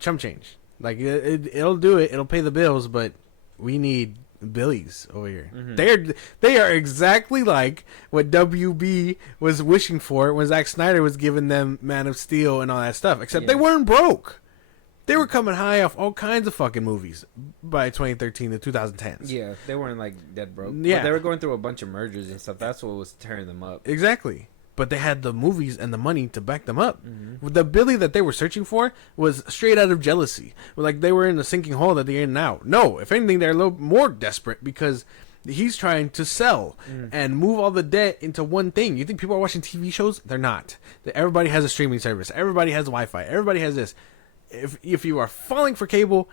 chump change. Like it'll do it. It'll pay the bills, but we need billies over here. Mm-hmm. They are exactly like what WB was wishing for when Zack Snyder was giving them Man of Steel and all that stuff. Except they weren't broke. They were coming high off all kinds of fucking movies by 2013 to 2010s. Yeah, they weren't like dead broke. Yeah, but they were going through a bunch of mergers and stuff. That's what was tearing them up. Exactly. But they had the movies and the money to back them up. Mm-hmm. The Billy that they were searching for was straight out of jealousy. Like they were in a sinking hole that they're in now. No, if anything, they're a little more desperate because he's trying to sell and move all the debt into one thing. You think people are watching TV shows? They're not. Everybody has a streaming service. Everybody has Wi-Fi. Everybody has this. If you are falling for cable,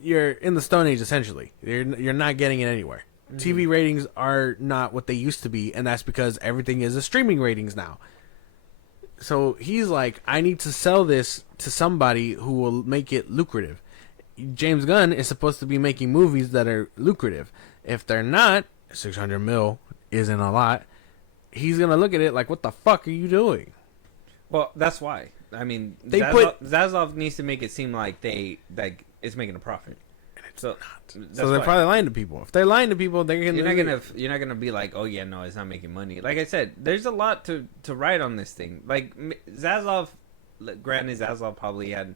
you're in the Stone Age essentially. You're not getting it anywhere. Mm-hmm. TV ratings are not what they used to be, and that's because everything is a streaming ratings now. So he's like, I need to sell this to somebody who will make it lucrative. James Gunn is supposed to be making movies that are lucrative. If they're not, $600 million isn't a lot. He's going to look at it like, what the fuck are you doing? Well, that's why. I mean, They Zaslav needs to make it seem like it's making a profit. So So they're probably lying to people. If they're lying to people, they're gonna. You're not gonna be like, oh yeah, no, it's not making money. Like I said, there's a lot to write on this thing. Like Zaslav, granted, Zaslav probably had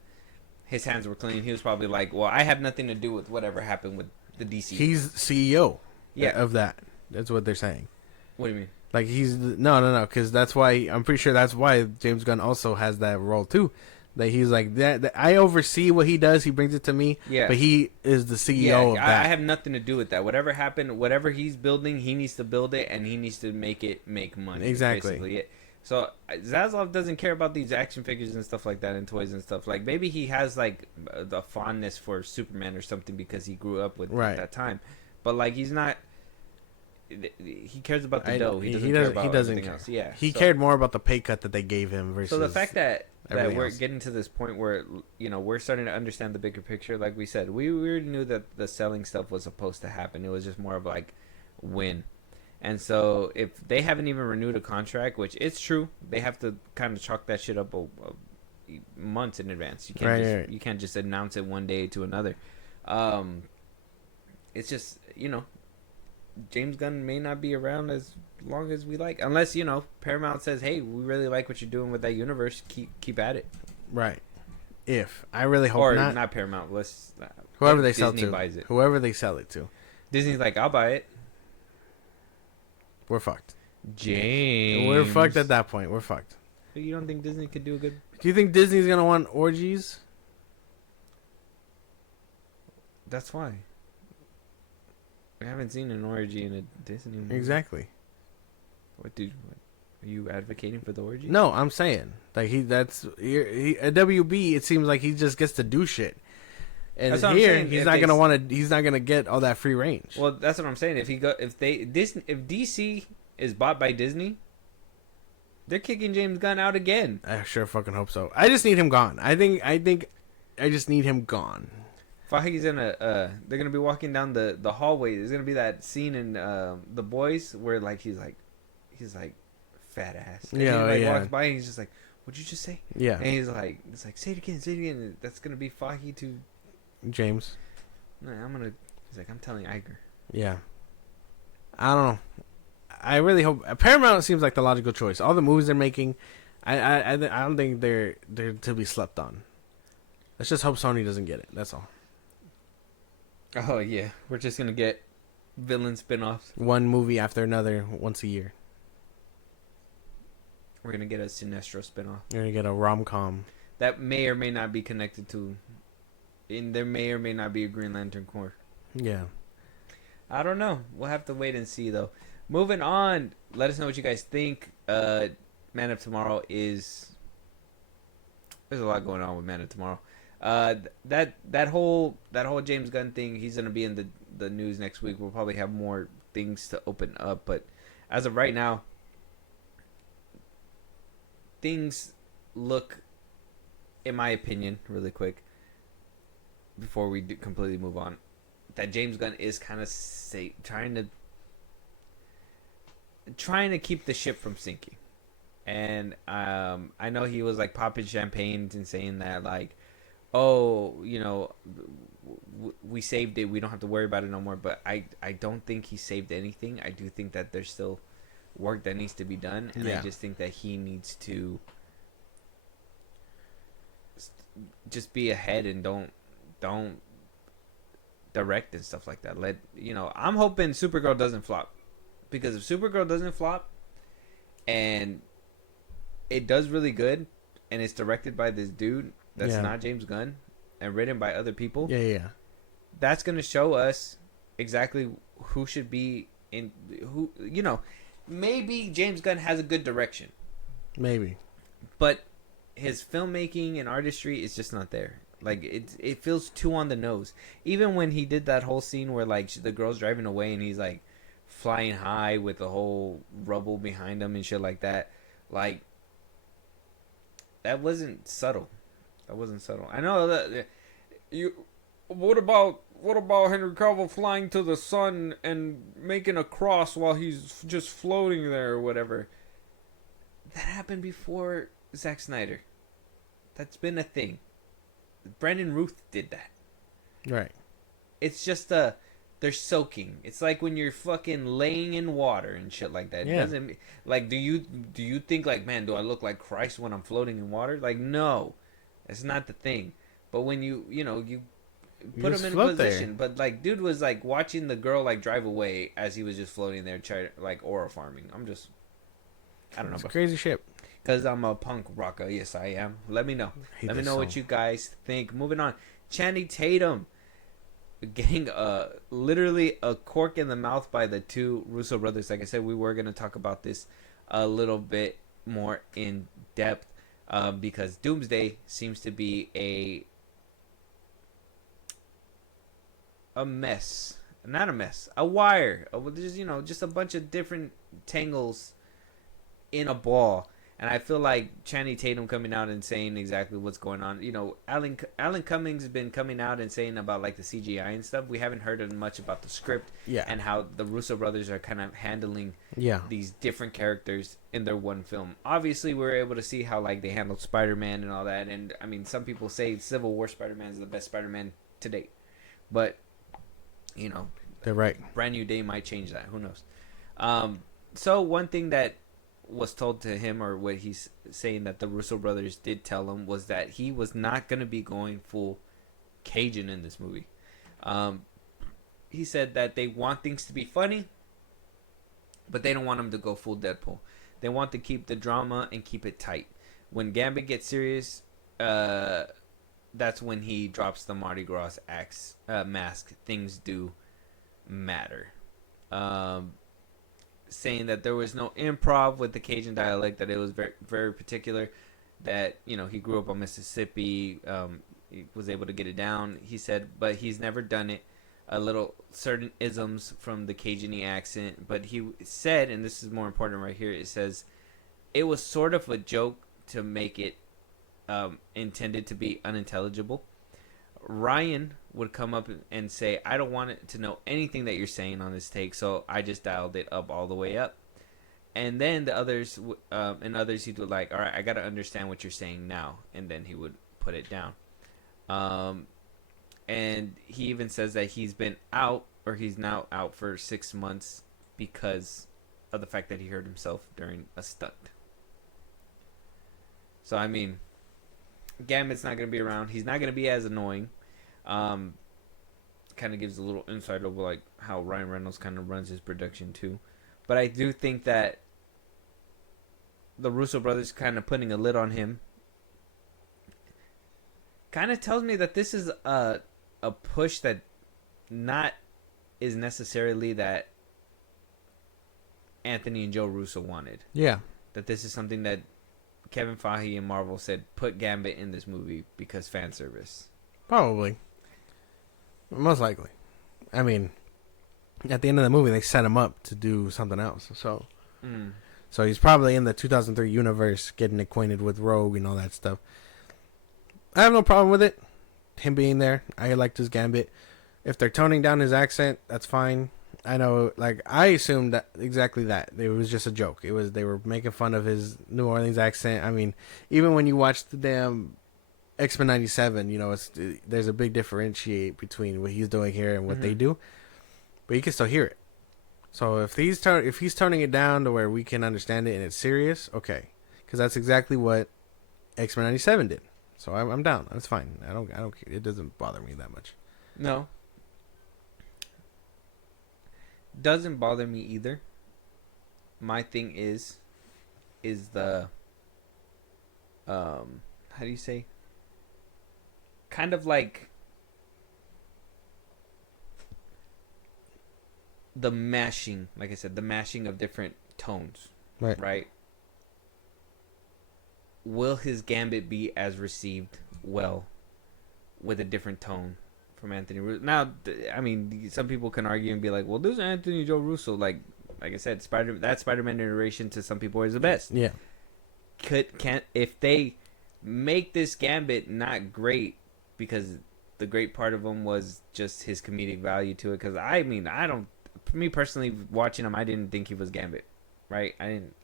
his hands were clean. He was probably like, well, I have nothing to do with whatever happened with the DC. He's CEO. Yeah. Of that. That's what they're saying. What do you mean? Like no, because that's why I'm pretty sure that's why James Gunn also has that role too. That he's like that I oversee what he does. He brings it to me. Yeah. But he is the CEO of that. I have nothing to do with that. Whatever happened, whatever he's building, he needs to build it and he needs to make it make money. Exactly. Basically it. So Zaslav doesn't care about these action figures and stuff like that and toys and stuff. Like maybe he has like the fondness for Superman or something because he grew up with at that time. But like he's not. He cares about the dough. He doesn't care. Else. Yeah. He cared more about the pay cut that they gave him versus. So the fact that we're else. getting to this point where we're starting to understand the bigger picture. Like we said, we already knew that the selling stuff was supposed to happen. It was just more of like win. And so if they haven't even renewed a contract, which it's true, they have to kind of chalk that shit up months in advance. You can't you can't just announce it one day to another. It's just James Gunn may not be around as long as we like, unless Paramount says, "Hey, we really like what you're doing with that universe. Keep at it." Right. If I really hope or not. Not Paramount. Whoever they Disney sell to. buys it. Whoever they sell it to. Disney's like, "I'll buy it." We're fucked. James. We're fucked at that point. We're fucked. You don't think Disney could do a good? Do you think Disney's gonna want orgies? That's why. We haven't seen an orgy in a Disney movie. Exactly. Are you advocating for the orgy? No, I'm saying like at WB. It seems like he just gets to do shit, and That's what here I'm saying. he's not gonna want to. He's not gonna get all that free range. Well, that's what I'm saying. If DC is bought by Disney, they're kicking James Gunn out again. I sure fucking hope so. I just need him gone. I think I just need him gone. Feige's they're gonna be walking down the hallway. There's gonna be that scene in The Boys where he's like fat ass. And he walks by and he's just like, "What'd you just say?" Yeah. And he's like, say it again. And that's gonna be Feige to James. No, he's like, I'm telling Iger. Yeah. I don't know. I really hope Paramount seems like the logical choice. All the movies they're making, I don't think they're to be slept on. Let's just hope Sony doesn't get it. That's all. Oh yeah, we're just gonna get villain spin-offs. One movie after another once a year. We're gonna get a Sinestro spin-off. You're gonna get a rom-com that may or may not be connected to. There may or may not be a Green Lantern Corps. Yeah. I don't know. We'll have to wait and see though. Moving on. Let us know what you guys think. Man of Tomorrow is. There's a lot going on with Man of Tomorrow. That whole James Gunn thing, he's gonna be in the news next week. We'll probably have more things to open up, but as of right now, things look, in my opinion, really quick, before we completely move on, that James Gunn is kind of trying to keep the ship from sinking. And I know he was like popping champagne and saying that like, oh, we saved it. We don't have to worry about it no more. But I don't think he saved anything. I do think that there's still work that needs to be done. And I just think that he needs to just be ahead and don't direct and stuff like that. I'm hoping Supergirl doesn't flop. Because if Supergirl doesn't flop and it does really good and it's directed by this dude that's not James Gunn and written by other people. Yeah. That's going to show us exactly who should be in who, maybe James Gunn has a good direction. Maybe. But his filmmaking and artistry is just not there. Like it feels too on the nose. Even when he did that whole scene where like the girl's driving away and he's like flying high with the whole rubble behind him and shit like that. Like that wasn't subtle. I know that what about Henry Cavill flying to the sun and making a cross while he's just floating there or whatever? That happened before Zack Snyder. That's been a thing. Brandon Ruth did that. Right. It's just they're soaking. It's like when you're fucking laying in water and shit like that. It Yeah. doesn't like do you think like, man, do I look like Christ when I'm floating in water? Like, no. That's not the thing. But when you put just him in float position, but like dude was like watching the girl like drive away as he was just floating there trying like aura farming. I don't know. It's crazy shit. Because I'm a punk rocker. Yes, I am. Let me know. Hate Let me this know what song. you guys think. Moving on. Channing Tatum getting literally a cork in the mouth by the two Russo brothers. Like I said, we were going to talk about this a little bit more in depth because Doomsday seems to be a mess. Not a mess. A wire. Just a bunch of different tangles in a ball. And I feel like Channing Tatum coming out and saying exactly what's going on. Alan Cummings has been coming out and saying about like the CGI and stuff. We haven't heard much about the script and how the Russo brothers are kind of handling these different characters in their one film. Obviously, we're able to see how like they handled Spider-Man and all that. And I mean, some people say Civil War Spider-Man is the best Spider-Man to date, but they're right. Brand New Day might change that. Who knows? So one thing that was told to him, or what he's saying that the Russo brothers did tell him, was that he was not going to be going full Cajun in this movie. He said that they want things to be funny, but they don't want him to go full Deadpool. They want to keep the drama and keep it tight. When Gambit gets serious, that's when he drops the Mardi Gras mask. Things do matter. Saying that there was no improv with the Cajun dialect, that it was very, very particular, that, he grew up on Mississippi, he was able to get it down, he said, but he's never done it, a little certain isms from the Cajun accent, but he said, and this is more important right here, it says, it was sort of a joke to make it intended to be unintelligible. Ryan would come up and say, I don't want it to know anything that you're saying on this take, so I just dialed it up all the way up. And then the others, he'd be like, all right, I got to understand what you're saying now. And then he would put it down. And he even says that he's been out, or he's now out for 6 months because of the fact that he hurt himself during a stunt. So, I mean, Gambit's not going to be around. He's not going to be as annoying. Kind of gives a little insight over like how Ryan Reynolds kind of runs his production too. But I do think that the Russo brothers kind of putting a lid on him kind of tells me that this is a push that not is necessarily that Anthony and Joe Russo wanted. Yeah. That this is something that Kevin Feige and Marvel said, put Gambit in this movie because fan service. Probably. Most likely. I mean, at the end of the movie, they set him up to do something else. So he's probably in the 2003 universe, getting acquainted with Rogue and all that stuff. I have no problem with it. Him being there. I liked his Gambit. If they're toning down his accent, that's fine. I know, like, I assumed that exactly that. It was just a joke. They were making fun of his New Orleans accent. I mean, even when you watch the damn X-Men 97, there's a big differentiate between what he's doing here and what they do. But you can still hear it. So if he's toning it down to where we can understand it and it's serious, okay. Because that's exactly what X-Men 97 did. So I'm down. That's fine. I don't care. It doesn't bother me that much. No. Doesn't bother me either. My thing is the how do you say? Kind of like the mashing, like I said, the mashing of different tones. Right? Will his Gambit be as received well with a different tone from Anthony Russo? Now, I mean, some people can argue and be like, well, this is Anthony Joe Russo. Like I said, that Spider-Man iteration to some people is the best. Yeah. If they make this Gambit not great, because the great part of him was just his comedic value to it. Because me personally, watching him, I didn't think he was Gambit, right?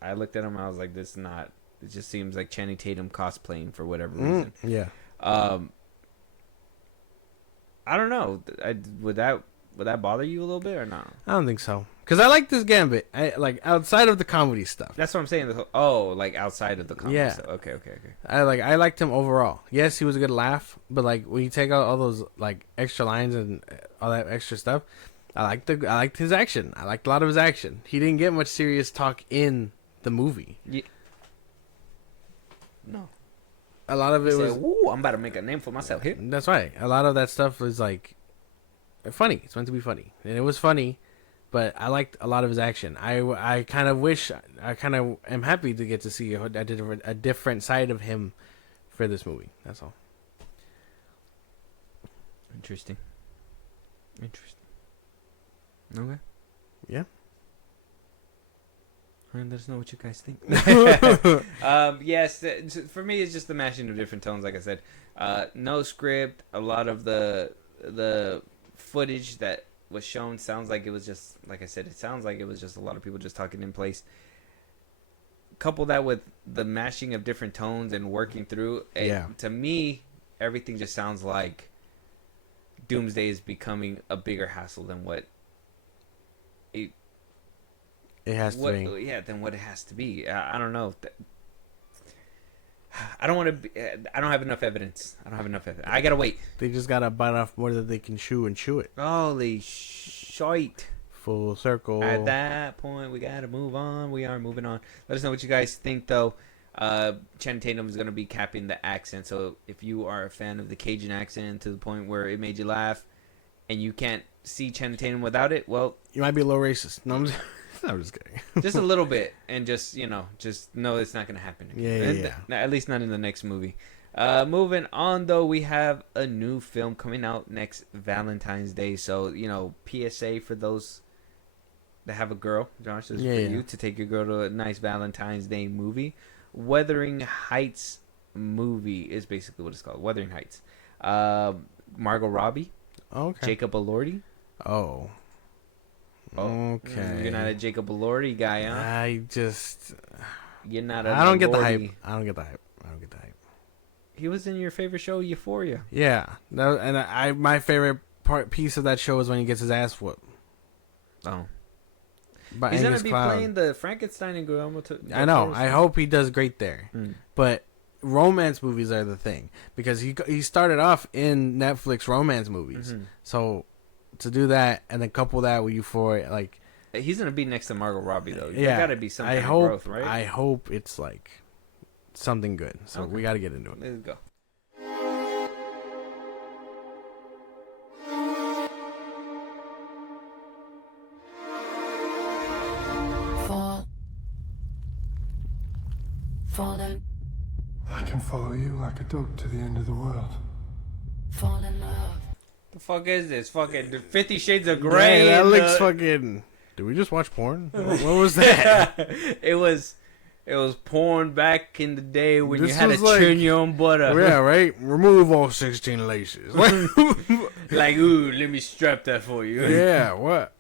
I looked at him and I was like, this is not It just seems like Channing Tatum cosplaying for whatever reason. Yeah. I don't know. Would that bother you a little bit or not? I don't think so. Because I like this Gambit. I like outside of the comedy stuff. That's what I'm saying. Like outside of the comedy Yeah. stuff. Okay. I liked him overall. Yes, he was a good laugh, but like when you take out all those like extra lines and all that extra stuff, I liked his action. I liked a lot of his action. He didn't get much serious talk in the movie. Yeah. No. A lot of it was. "Ooh, I'm about to make a name for myself here." That's right. A lot of that stuff was like funny. It's meant to be funny, and it was funny. But I liked a lot of his action. I kind of wish, I kind of am happy to get to see a different side of him for this movie. That's all. Interesting. Okay. Yeah. Let us know what you guys think. Yes, for me, it's just the mashing of different tones. Like I said, no script. A lot of the footage that was shown sounds like it was just, like I said, it sounds like it was just a lot of people just talking in place. Couple that with the mashing of different tones and working through. To me, everything just sounds like Doomsday is becoming a bigger hassle than what it has to be. Yeah, than what it has to be. I don't know. I don't want to. I don't have enough evidence. I gotta wait. They just gotta bite off more than they can chew and chew it. Holy shite! Full circle. At that point, we gotta move on. We are moving on. Let us know what you guys think, though. Channing Tatum is gonna be capping the accent. So if you are a fan of the Cajun accent to the point where it made you laugh, and you can't see Channing Tatum without it, well, you might be a little racist. No, I'm just kidding. Just a little bit, and just know it's not gonna happen again. Yeah. At least not in the next movie. Moving on, though, we have a new film coming out next Valentine's Day. So PSA for those that have a girl, Josh, this is for you to take your girl to a nice Valentine's Day movie. Wuthering Heights movie is basically what it's called. Wuthering Heights. Margot Robbie. Okay. Jacob Elordi. Oh. Okay. You're not a Jacob Elordi guy, huh? You're not a I don't get the Elordi. hype. I don't get the hype. He was in your favorite show, Euphoria. Yeah. My favorite piece of that show is when he gets his ass whooped. Oh. By He's Angus gonna be Cloud. playing the Frankenstein and Guillermo. I know. I hope he does great there. Mm. But romance movies are the thing because he started off in Netflix romance movies. Mm-hmm. So to do that and then couple that with Euphoria, like he's gonna be next to Margot Robbie though. Yeah, There gotta be some kind of growth, right? I hope it's like something good. So Okay. we got to get into it. Let's go. Fallen, I can follow you like a dog to the end of the world. fall in love. The fuck is this? Fucking 50 Shades of Grey. That and looks the- fucking. Did we just watch porn? What was that? It was porn back in the day when This you had to was like- churn your own butter. Yeah, right. Remove all 16 laces. Like, ooh, let me strap that for you. Yeah, what?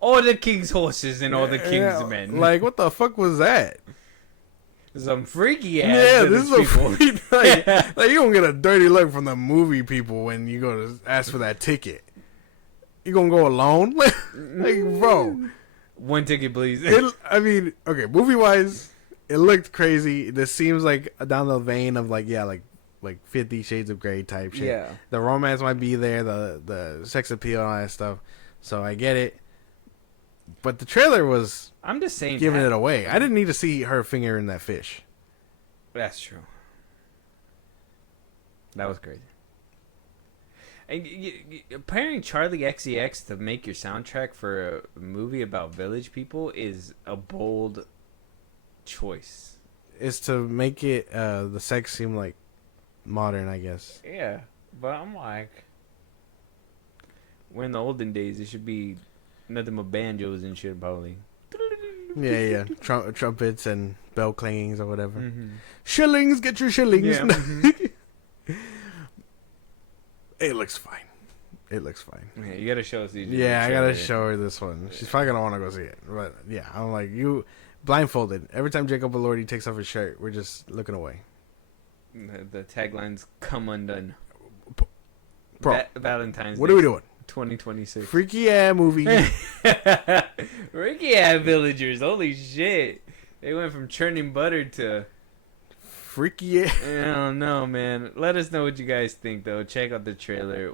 All the king's horses and all the king's Yeah, men. Like, what the fuck was that? some freaky ass. Yeah, this is a people. freak. Like, you don't get a dirty look from the movie people when you go to ask for that ticket. You gonna go alone? Like, bro. One ticket, please. I mean, okay, movie wise, it looked crazy. This seems like down the vein of like 50 Shades of Grey type shit. Yeah. The romance might be there, the sex appeal and all that stuff. So I get it. But the trailer was I'm just saying. giving that- it away. I didn't need to see her finger in that fish. That's true. That was crazy. And pairing Charlie XCX to make your soundtrack for a movie about village people is a bold choice. Is to make it the sex seem like modern, I guess. Yeah, but I'm like, we're in the olden days. It should be nothing but banjos and shit, probably. Yeah. Trumpets and bell clangings or whatever. Mm-hmm. Shillings, get your shillings. Yeah. It looks fine. It looks fine. Yeah, you gotta show us these. Yeah, I gotta show her this one. She's probably gonna want to go see it. But yeah, I'm like, you blindfolded. Every time Jacob Elordi takes off his shirt, we're just looking away. The tagline's "Come Undone." Bro, Valentine's. what Day, are we doing? 2026. Freaky yeah movie. Ricky had villagers. Holy shit! They went from churning butter to. Freaky yeah. I don't know, man. Let us know what you guys think, though. Check out the trailer.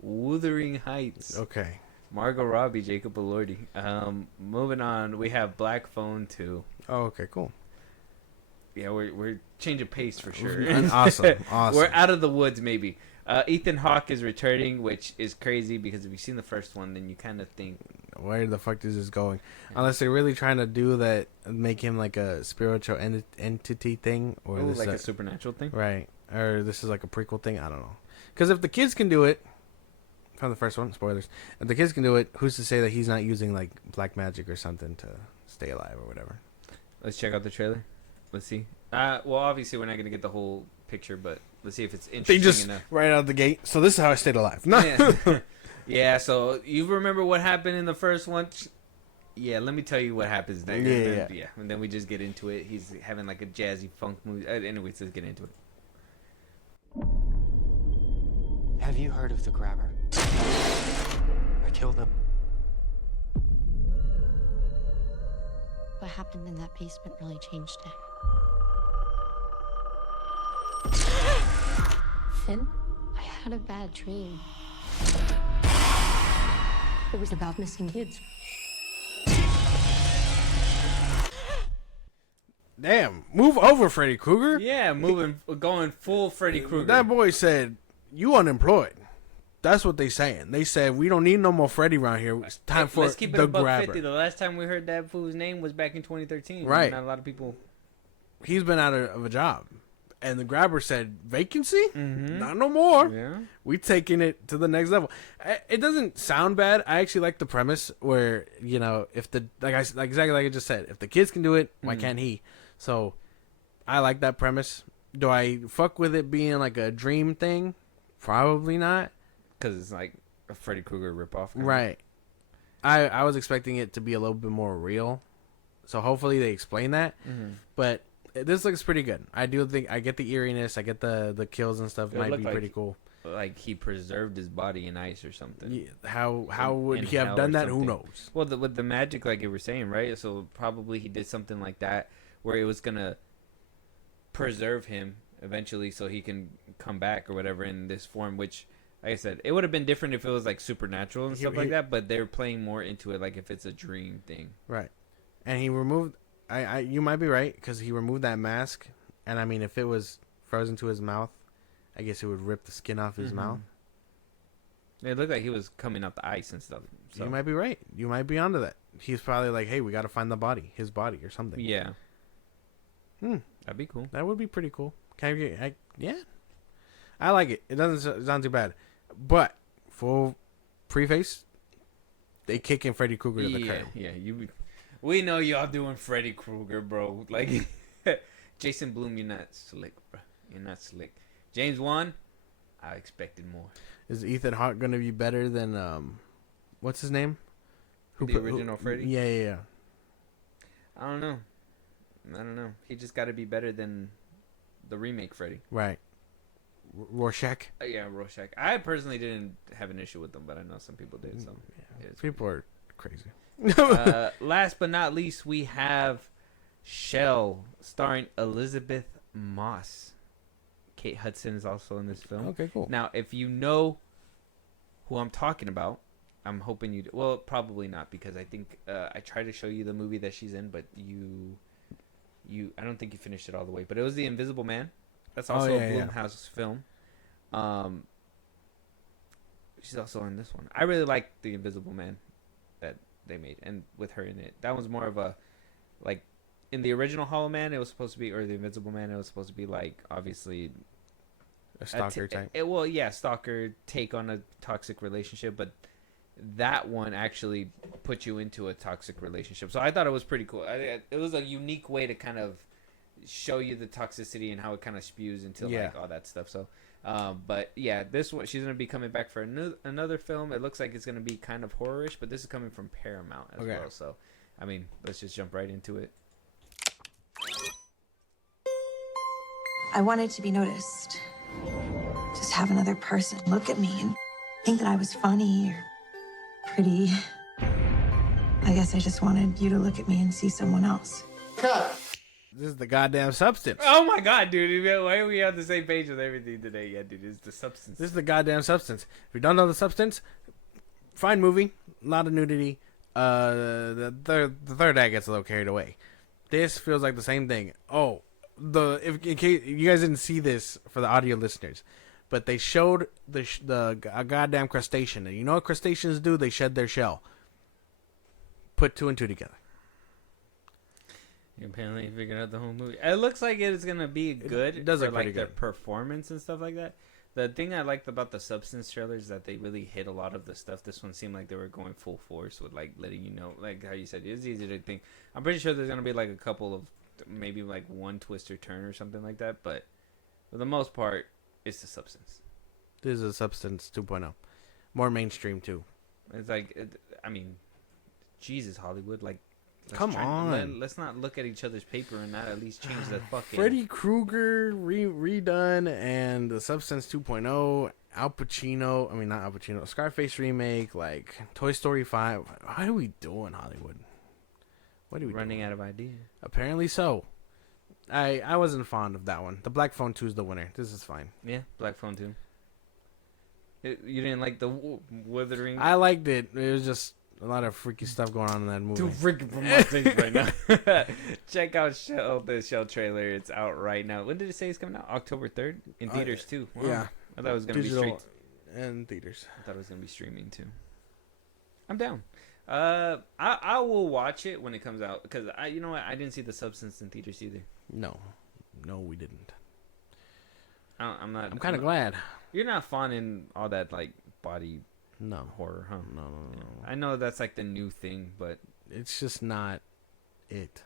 Wuthering Heights. Okay. Margot Robbie, Jacob Elordi. Moving on, we have Black Phone 2. Oh, okay, cool. Yeah, we're changing pace for sure. Awesome. We're out of the woods, maybe. Ethan Hawke is returning, which is crazy because if you've seen the first one, then you kind of think, where the fuck is this going? Unless they're really trying to do that, make him like a spiritual entity thing, or oh, this like a supernatural thing, right? Or this is like a prequel thing. I don't know. Because if the kids can do it from the first one, spoilers. If the kids can do it, who's to say that he's not using like black magic or something to stay alive or whatever? Let's check out the trailer. Let's see. Well, obviously we're not gonna get the whole picture, but let's see if it's interesting They just enough. right out of the gate. So this is how I stayed alive. No. Yeah. Yeah, so you remember what happened in the first one? Yeah, let me tell you what happens next. Yeah. And then we just get into it. He's having like a jazzy funk movie. Anyways, let's get into it. Have you heard of the grabber? I killed him. What happened in that basement really changed it. Finn, I had a bad dream. It was about missing kids. Damn, move over, Freddy Krueger. Yeah, going full Freddy Krueger. That boy said, "You unemployed." That's what they saying. They said we don't need no more Freddy around here. It's time for Let's keep it the a buck grabber. 50. The last time we heard that fool's name was back in 2013. Right. Not a lot of people. He's been out of a job, and the grabber said, "Vacancy? Mm-hmm. Not no more. Yeah. We taking it to the next level." It doesn't sound bad. I actually like the premise where if the like exactly like I just said, if the kids can do it, why can't he? So I like that premise. Do I fuck with it being like a dream thing? Probably not. Because it's like a Freddy Krueger ripoff. Right. I was expecting it to be a little bit more real. So hopefully they explain that. Mm-hmm. But this looks pretty good. I do think I get the eeriness. I get the kills and stuff. It Might looked be like- pretty cool. Like he preserved his body in ice or something. Yeah, how would in he have hell done or that? Who something. knows? Well, with the magic, like you were saying, right? So probably he did something like that where it was gonna preserve him eventually, so he can come back or whatever in this form. Which, like I said, it would have been different if it was like supernatural and stuff like that. But they're playing more into it, like if it's a dream thing. Right. And he removed. You might be right because he removed that mask. And I mean, if it was frozen to his mouth, I guess it would rip the skin off his mouth. It looked like he was coming out the ice and stuff. So. You might be right. You might be onto that. He's probably like, "Hey, we got to find the body, his body, or something." Yeah. Hmm. That'd be cool. That would be pretty cool. Yeah. I like it. It doesn't sound too bad. But full preface, they kicking Freddy Krueger to the curb. Yeah. We know y'all doing Freddy Krueger, bro. Like Jason Blum, you're not slick, bro. You're not slick. James Wan, I expected more. Is Ethan Hawke gonna be better than what's his name? The original Freddy? Yeah. I don't know. He just got to be better than the remake Freddy. Right. Rorschach. Yeah, Rorschach. I personally didn't have an issue with them, but I know some people did. So People are crazy. last but not least, we have Shell, starring Elizabeth Moss. Kate Hudson is also in this film. Okay, cool. Now, if you know who I'm talking about, I'm hoping you do. Well, probably not, because I think I tried to show you the movie that she's in, but I don't think you finished it all the way. But it was The Invisible Man. That's also a Blumhouse film. She's also in this one. I really like The Invisible Man that they made, and with her in it. That one's more of a, like, in the original Hollow Man, it was supposed to be, or The Invisible Man, it was supposed to be, like, obviously A stalker type. Stalker take on a toxic relationship, but that one actually put you into a toxic relationship. So I thought it was pretty cool. It was a unique way to kind of show you the toxicity and how it kind of spews into like all that stuff. So, but yeah, this one, she's gonna be coming back for another film. It looks like it's gonna be kind of horrorish, but this is coming from Paramount as well. So I mean, let's just jump right into it. I wanted to be noticed. Just have another person look at me and think that I was funny or pretty. I guess I just wanted you to look at me and see someone else. This is the goddamn substance. Oh my god, dude! Why are we on the same page with everything today? Yeah, dude, it's the substance. This is the goddamn substance. If you don't know the substance, fine movie, a lot of nudity. The third act gets a little carried away. This feels like the same thing. Oh, in case you guys didn't see this for the audio listeners, but they showed a goddamn crustacean. And you know what crustaceans do? They shed their shell. Put two and two together. You apparently figured out the whole movie. It looks like it's gonna be good. It does for look like pretty their good. performance and stuff like that. The thing I liked about the substance trailers is that they really hit a lot of the stuff. This one seemed like they were going full force with like letting you know, like how you said, it's easy to think. I'm pretty sure there's gonna be like a couple of maybe like one twist or turn or something like that, but for the most part, it's the substance. This is a substance 2.0, more mainstream too. It's like, I mean, Jesus, Hollywood, like. Come on. Let's not look at each other's paper and not at least change the fucking. Freddy Krueger redone and the Substance 2.0, Al Pacino. I mean, not Al Pacino. Scarface remake, like Toy Story 5. What are we doing, Hollywood? What are we running doing? out of ideas? Apparently so. I wasn't fond of that one. The Black Phone 2 is the winner. This is fine. Yeah, Black Phone 2. You didn't like the Withering? I liked it. It was just a lot of freaky stuff going on in that movie. Too freaking promote things right now. Check out the Shell trailer. It's out right now. When did it say it's coming out? October 3rd? In theaters too. Wow. Yeah. I thought it was going to be Digital straight. and theaters. I thought it was going to be streaming too. I'm down. I will watch it when it comes out because you know what? I didn't see the Substance in theaters either. No, we didn't. I'm not. I'm kind of glad. You're not fond in all that like body No. horror, huh? No. I know that's like the new thing, but It's just not it.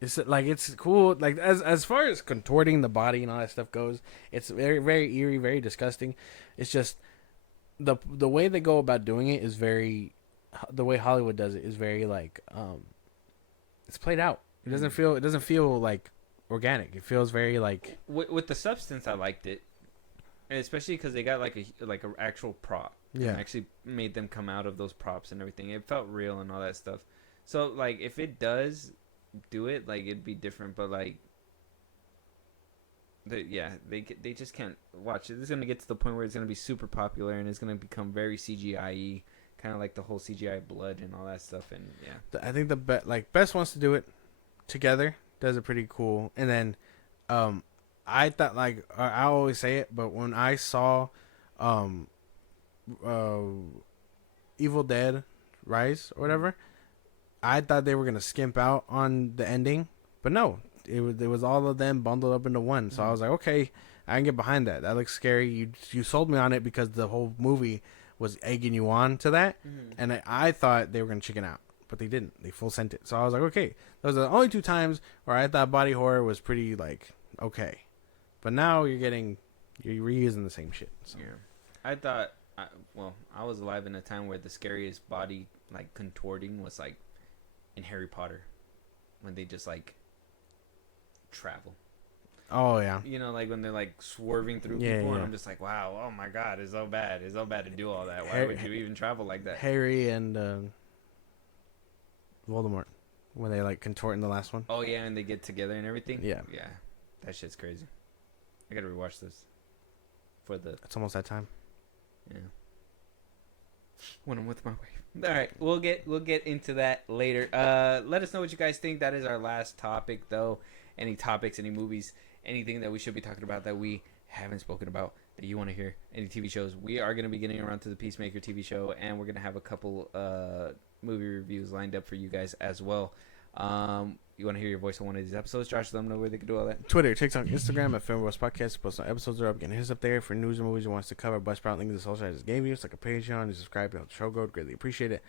It's like it's cool. Like as far as contorting the body and all that stuff goes, it's very very eerie, very disgusting. It's just the way they go about doing it is very. The way Hollywood does it is very like it's played out. It doesn't feel like organic. It feels very like with the Substance, I liked it, and especially because they got like a actual prop. Yeah. And actually made them come out of those props and everything. It felt real and all that stuff. So like if it does do it, like it'd be different. But like, they just can't watch it. This is gonna get to the point where it's gonna be super popular and it's gonna become very CGI-y, kind of like the whole CGI blood and all that stuff. And yeah, I think the best wants to do it together. Does it pretty cool. And then I thought like I always say it, but when I saw Evil Dead Rise or whatever, I thought they were gonna skimp out on the ending, but no, it was all of them bundled up into one. So I was like, okay, I can get behind that. That looks scary. You sold me on it because the whole movie was egging you on to that, and I thought they were gonna chicken out, but they didn't. They full sent it. So I was like, okay, those are the only two times where I thought body horror was pretty like okay, but now you're reusing the same shit. So. yeah. I thought. I was alive in a time where the scariest body like contorting was like in Harry Potter, when they just like travel. Oh yeah. You know, like when they're like swerving through Yeah, people, and yeah. I'm just like, wow, oh my god, it's so bad. It's so bad to do all that. Why would you even travel like that? Harry and Voldemort, when they like contort in the last one. Oh yeah, and they get together and everything. Yeah. Yeah, that shit's crazy. I gotta rewatch this for the It's almost that time. yeah. When I'm with my wife. All right, we'll get into that later. Let us know what you guys think. That is our last topic, though. Any topics, any movies, anything that we should be talking about that we haven't spoken about that you want to hear, any TV shows. We are going to be getting around to the Peacemaker TV show, and we're going to have a couple movie reviews lined up for you guys as well. You want to hear your voice on one of these episodes, Josh? Let them know where they can do all that. Twitter, TikTok, Instagram at FilmBros Podcast. Post on episodes are up. Getting hits up there for news and movies you want us to cover. Buzzsprout, link to the social I just gave you. It's like a Patreon. You subscribe to help the show grow. Greatly appreciate it.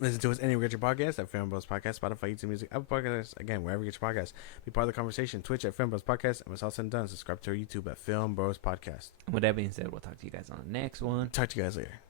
Listen to us anywhere you get your podcast at FilmBros Podcast, Spotify, YouTube Music, Apple Podcasts. Again, wherever you get your podcast. Be part of the conversation. Twitch at FilmBros Podcast. And when it's all said and done, subscribe to our YouTube at FilmBros Podcast. With that being said, we'll talk to you guys on the next one. Talk to you guys later.